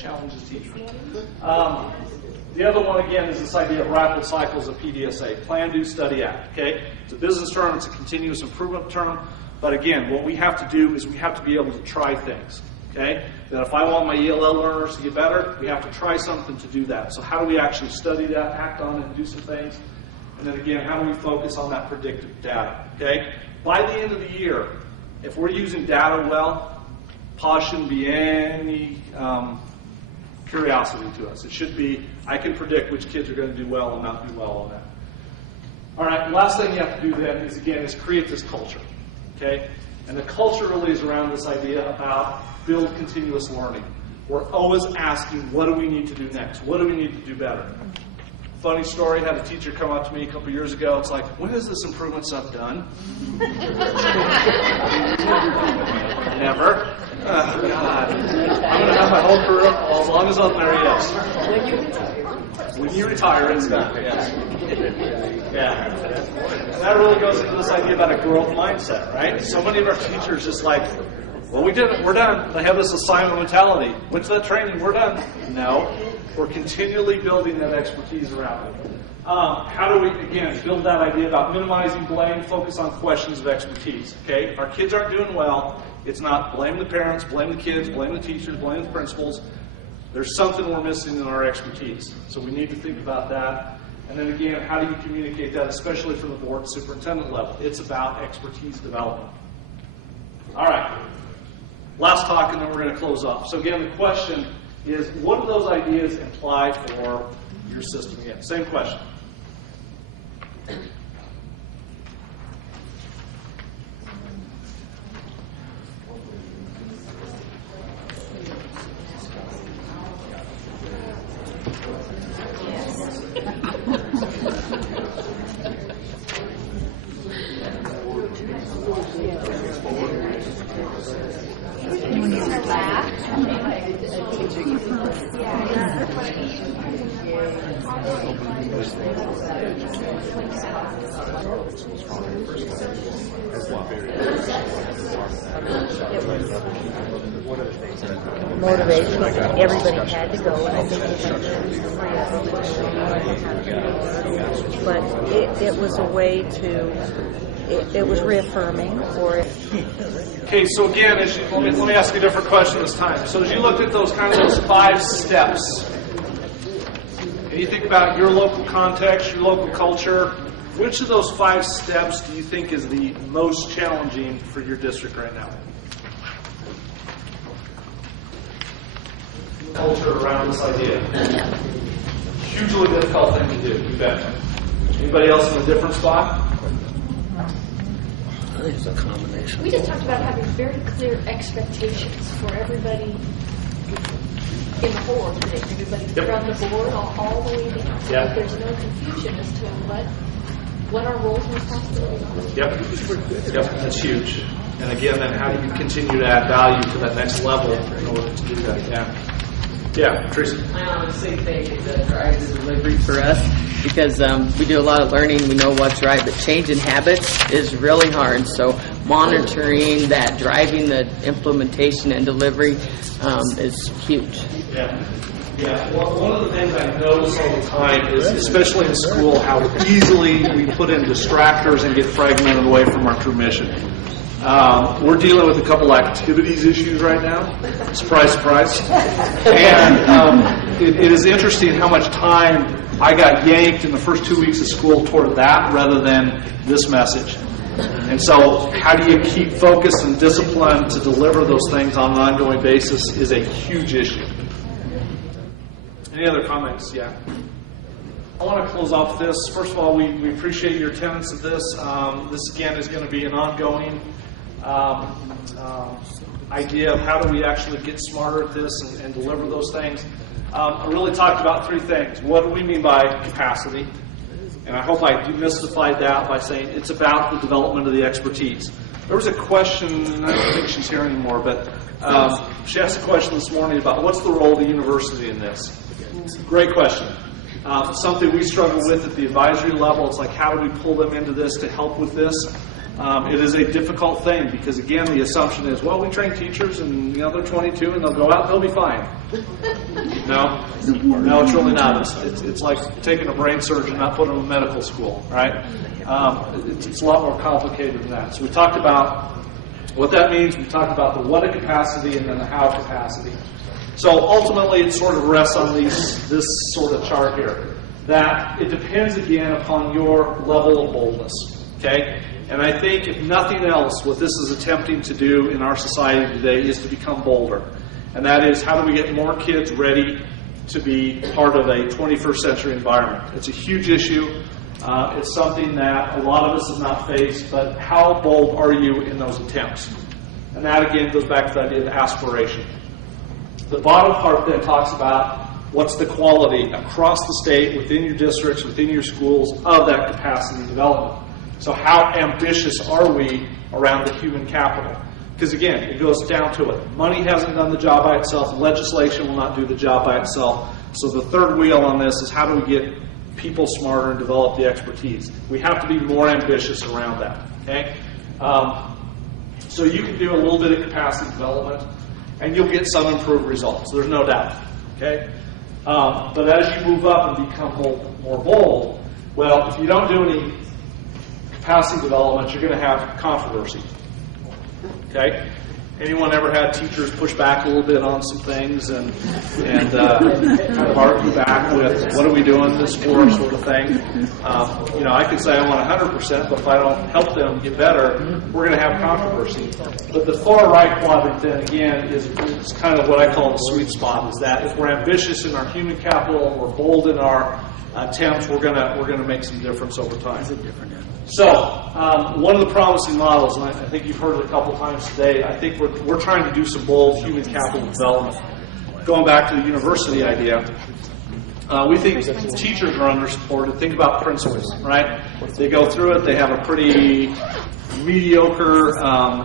challenges teachers. The other one, again, is this idea of rapid cycles of PDSA, plan, do, study, act. Okay? It's a business term, it's a continuous improvement term, but again, what we have to do is we have to be able to try things. Okay? That if I want my ELL learners to get better, we have to try something to do that. So how do we actually study that, act on it, and do some things? And then again, how do we focus on that predictive data? Okay? By the end of the year, if we're using data well, pause shouldn't be any curiosity to us. It should be, I can predict which kids are going to do well and not do well on that. All right, the last thing you have to do then is, again, is create this culture. Okay? And the culture really is around this idea about build continuous learning. We're always asking, what do we need to do next? What do we need to do better? Funny story, had a teacher come up to me a couple years ago. It's like, when is this improvement stuff done? Never. Oh, God. I'm going to have my whole career as long as I'm there, yes. When you retire, it's done, yes. Yeah. And that really goes into this idea about a growth mindset, right? So many of our teachers just like, well, we did it, we're done. They have this assignment mentality. When's that training? We're done. No. We're continually building that expertise around it. How do we, again, build that idea about minimizing blame, focus on questions of expertise, okay? Our kids aren't doing well. It's not blame the parents, blame the kids, blame the teachers, blame the principals. There's something we're missing in our expertise. So we need to think about that. And then again, how do you communicate that, especially from the board and superintendent level? It's about expertise development. All right. Last talk, and then we're going to close off. So again, the question is, what do those ideas imply for your system? Again, same question. Motivation. Everybody had to go, and I think but it was a way to, it was reaffirming for it. Okay, so again, let me ask you a different question this time. So as you looked at those 5 steps, and you think about your local context, your local culture, which of those 5 steps do you think is the most challenging for your district right now? Culture around this idea. Hugely difficult thing to do, you bet. Anybody else in a different spot? I think it's a combination. We just talked about having very clear expectations for everybody in the whole organization, everybody from the board all the way down. So that there's no confusion as to what our roles and responsibilities are. Yep, that's huge. And again, then how do you continue to add value to that next level in order to do that? Yeah, Tracy. I honestly think that drives the delivery for us because we do a lot of learning. We know what's right, but changing habits is really hard. So monitoring that, driving the implementation and delivery is huge. Yeah. Well, one of the things I notice all the time is, especially in school, how easily we put in distractors and get fragmented away from our true mission. We're dealing with a couple activities issues right now. Surprise, surprise. And it is interesting how much time I got yanked in the first 2 weeks of school toward that rather than this message. And so how do you keep focus and discipline to deliver those things on an ongoing basis is a huge issue. Any other comments? Yeah. I want to close off this. First of all, we appreciate your attendance of this. This, again, is going to be an ongoing idea of how do we actually get smarter at this and deliver those things. I really talked about 3 things. What do we mean by capacity? And I hope I demystified that by saying it's about the development of the expertise. There was a question, I don't think she's here anymore, but she asked a question this morning about what's the role of the university in this? Great question. Something we struggle with at the advisory level. It's like, how do we pull them into this to help with this? It is a difficult thing because, again, the assumption is, well, we train teachers and they're 22 and they'll go out, they'll be fine. No, it's really not. It's like taking a brain surgeon and not putting him in medical school, right? It's a lot more complicated than that. So we talked about what that means. We talked about the what capacity and then the how capacity. So ultimately, it sort of rests on this sort of chart here. That it depends again upon your level of boldness. Okay, and I think if nothing else, what this is attempting to do in our society today is to become bolder. And that is, how do we get more kids ready to be part of a 21st century environment? It's a huge issue. It's something that a lot of us have not faced, but how bold are you in those attempts? And that, again, goes back to the idea of aspiration. The bottom part then talks about what's the quality across the state, within your districts, within your schools, of that capacity development. So how ambitious are we around the human capital? Because again, it goes down to it. Money hasn't done the job by itself. Legislation will not do the job by itself. So the third wheel on this is how do we get people smarter and develop the expertise? We have to be more ambitious around that. Okay? So you can do a little bit of capacity development, and you'll get some improved results. There's no doubt. Okay? But as you move up and become more bold, well, if you don't do any capacity development, you're going to have controversy. Okay? Anyone ever had teachers push back a little bit on some things and kind of argue back with, what are we doing this for, sort of thing? I can say I want 100%, but if I don't help them get better, we're going to have controversy. But the far right quadrant, then, again, is kind of what I call the sweet spot, is that if we're ambitious in our human capital, we're bold in our attempts, we're going to make some difference over time. So, one of the promising models, and I think you've heard it a couple times today, I think we're trying to do some bold human capital development. Going back to the university idea, we think teachers are under-supported. Think about principals, right? They go through it, they have a pretty mediocre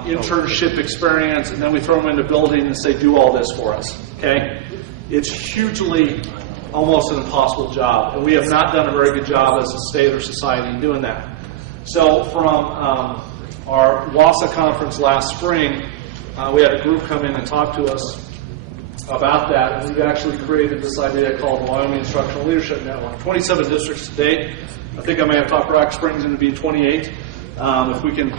internship experience, and then we throw them into a building and say, do all this for us, okay? It's hugely almost an impossible job, and we have not done a very good job as a state or society in doing that. So from our WASA conference last spring, we had a group come in and talk to us about that, and we've actually created this idea called the Wyoming Instructional Leadership Network. 27 districts to date. I think I may have talked Rock Springs into being 28, if we can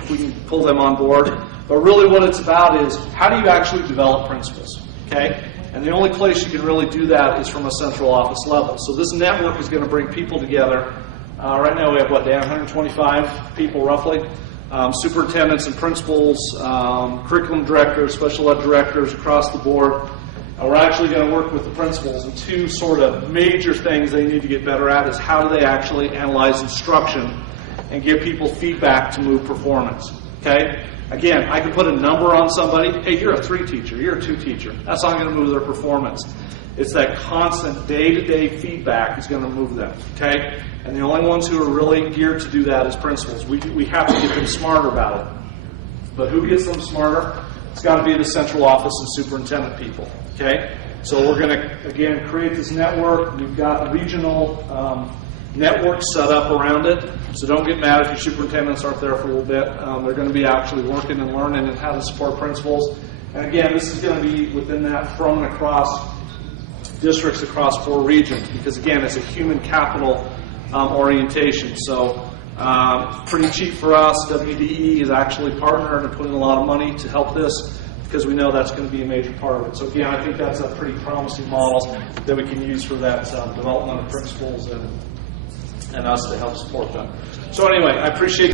pull them on board. But really what it's about is, how do you actually develop principles, okay? And the only place you can really do that is from a central office level. So this network is going to bring people together. Right now we have, Dan, 125 people roughly, superintendents and principals, curriculum directors, special ed directors across the board. We're actually going to work with the principals, and two sort of major things they need to get better at is how do they actually analyze instruction and give people feedback to move performance. Okay? Again, I can put a number on somebody. Hey, you're a 3 teacher, you're a 2 teacher. That's not going to move their performance. It's that constant day-to-day feedback is going to move them. Okay? And the only ones who are really geared to do that is principals. We have to get them smarter about it. But who gets them smarter? It's got to be the central office and superintendent people. Okay? So we're going to, again, create this network. We've got regional networks set up around it. So don't get mad if your superintendents aren't there for a little bit. They're going to be actually working and learning and how to support principals. And again, this is going to be within that from and across districts across 4 regions, because again, it's a human capital orientation. So pretty cheap for us. WDE is actually partnered and putting a lot of money to help this, because we know that's going to be a major part of it. So again, I think that's a pretty promising model that we can use for that development of principals and us to help support them. So anyway, I appreciate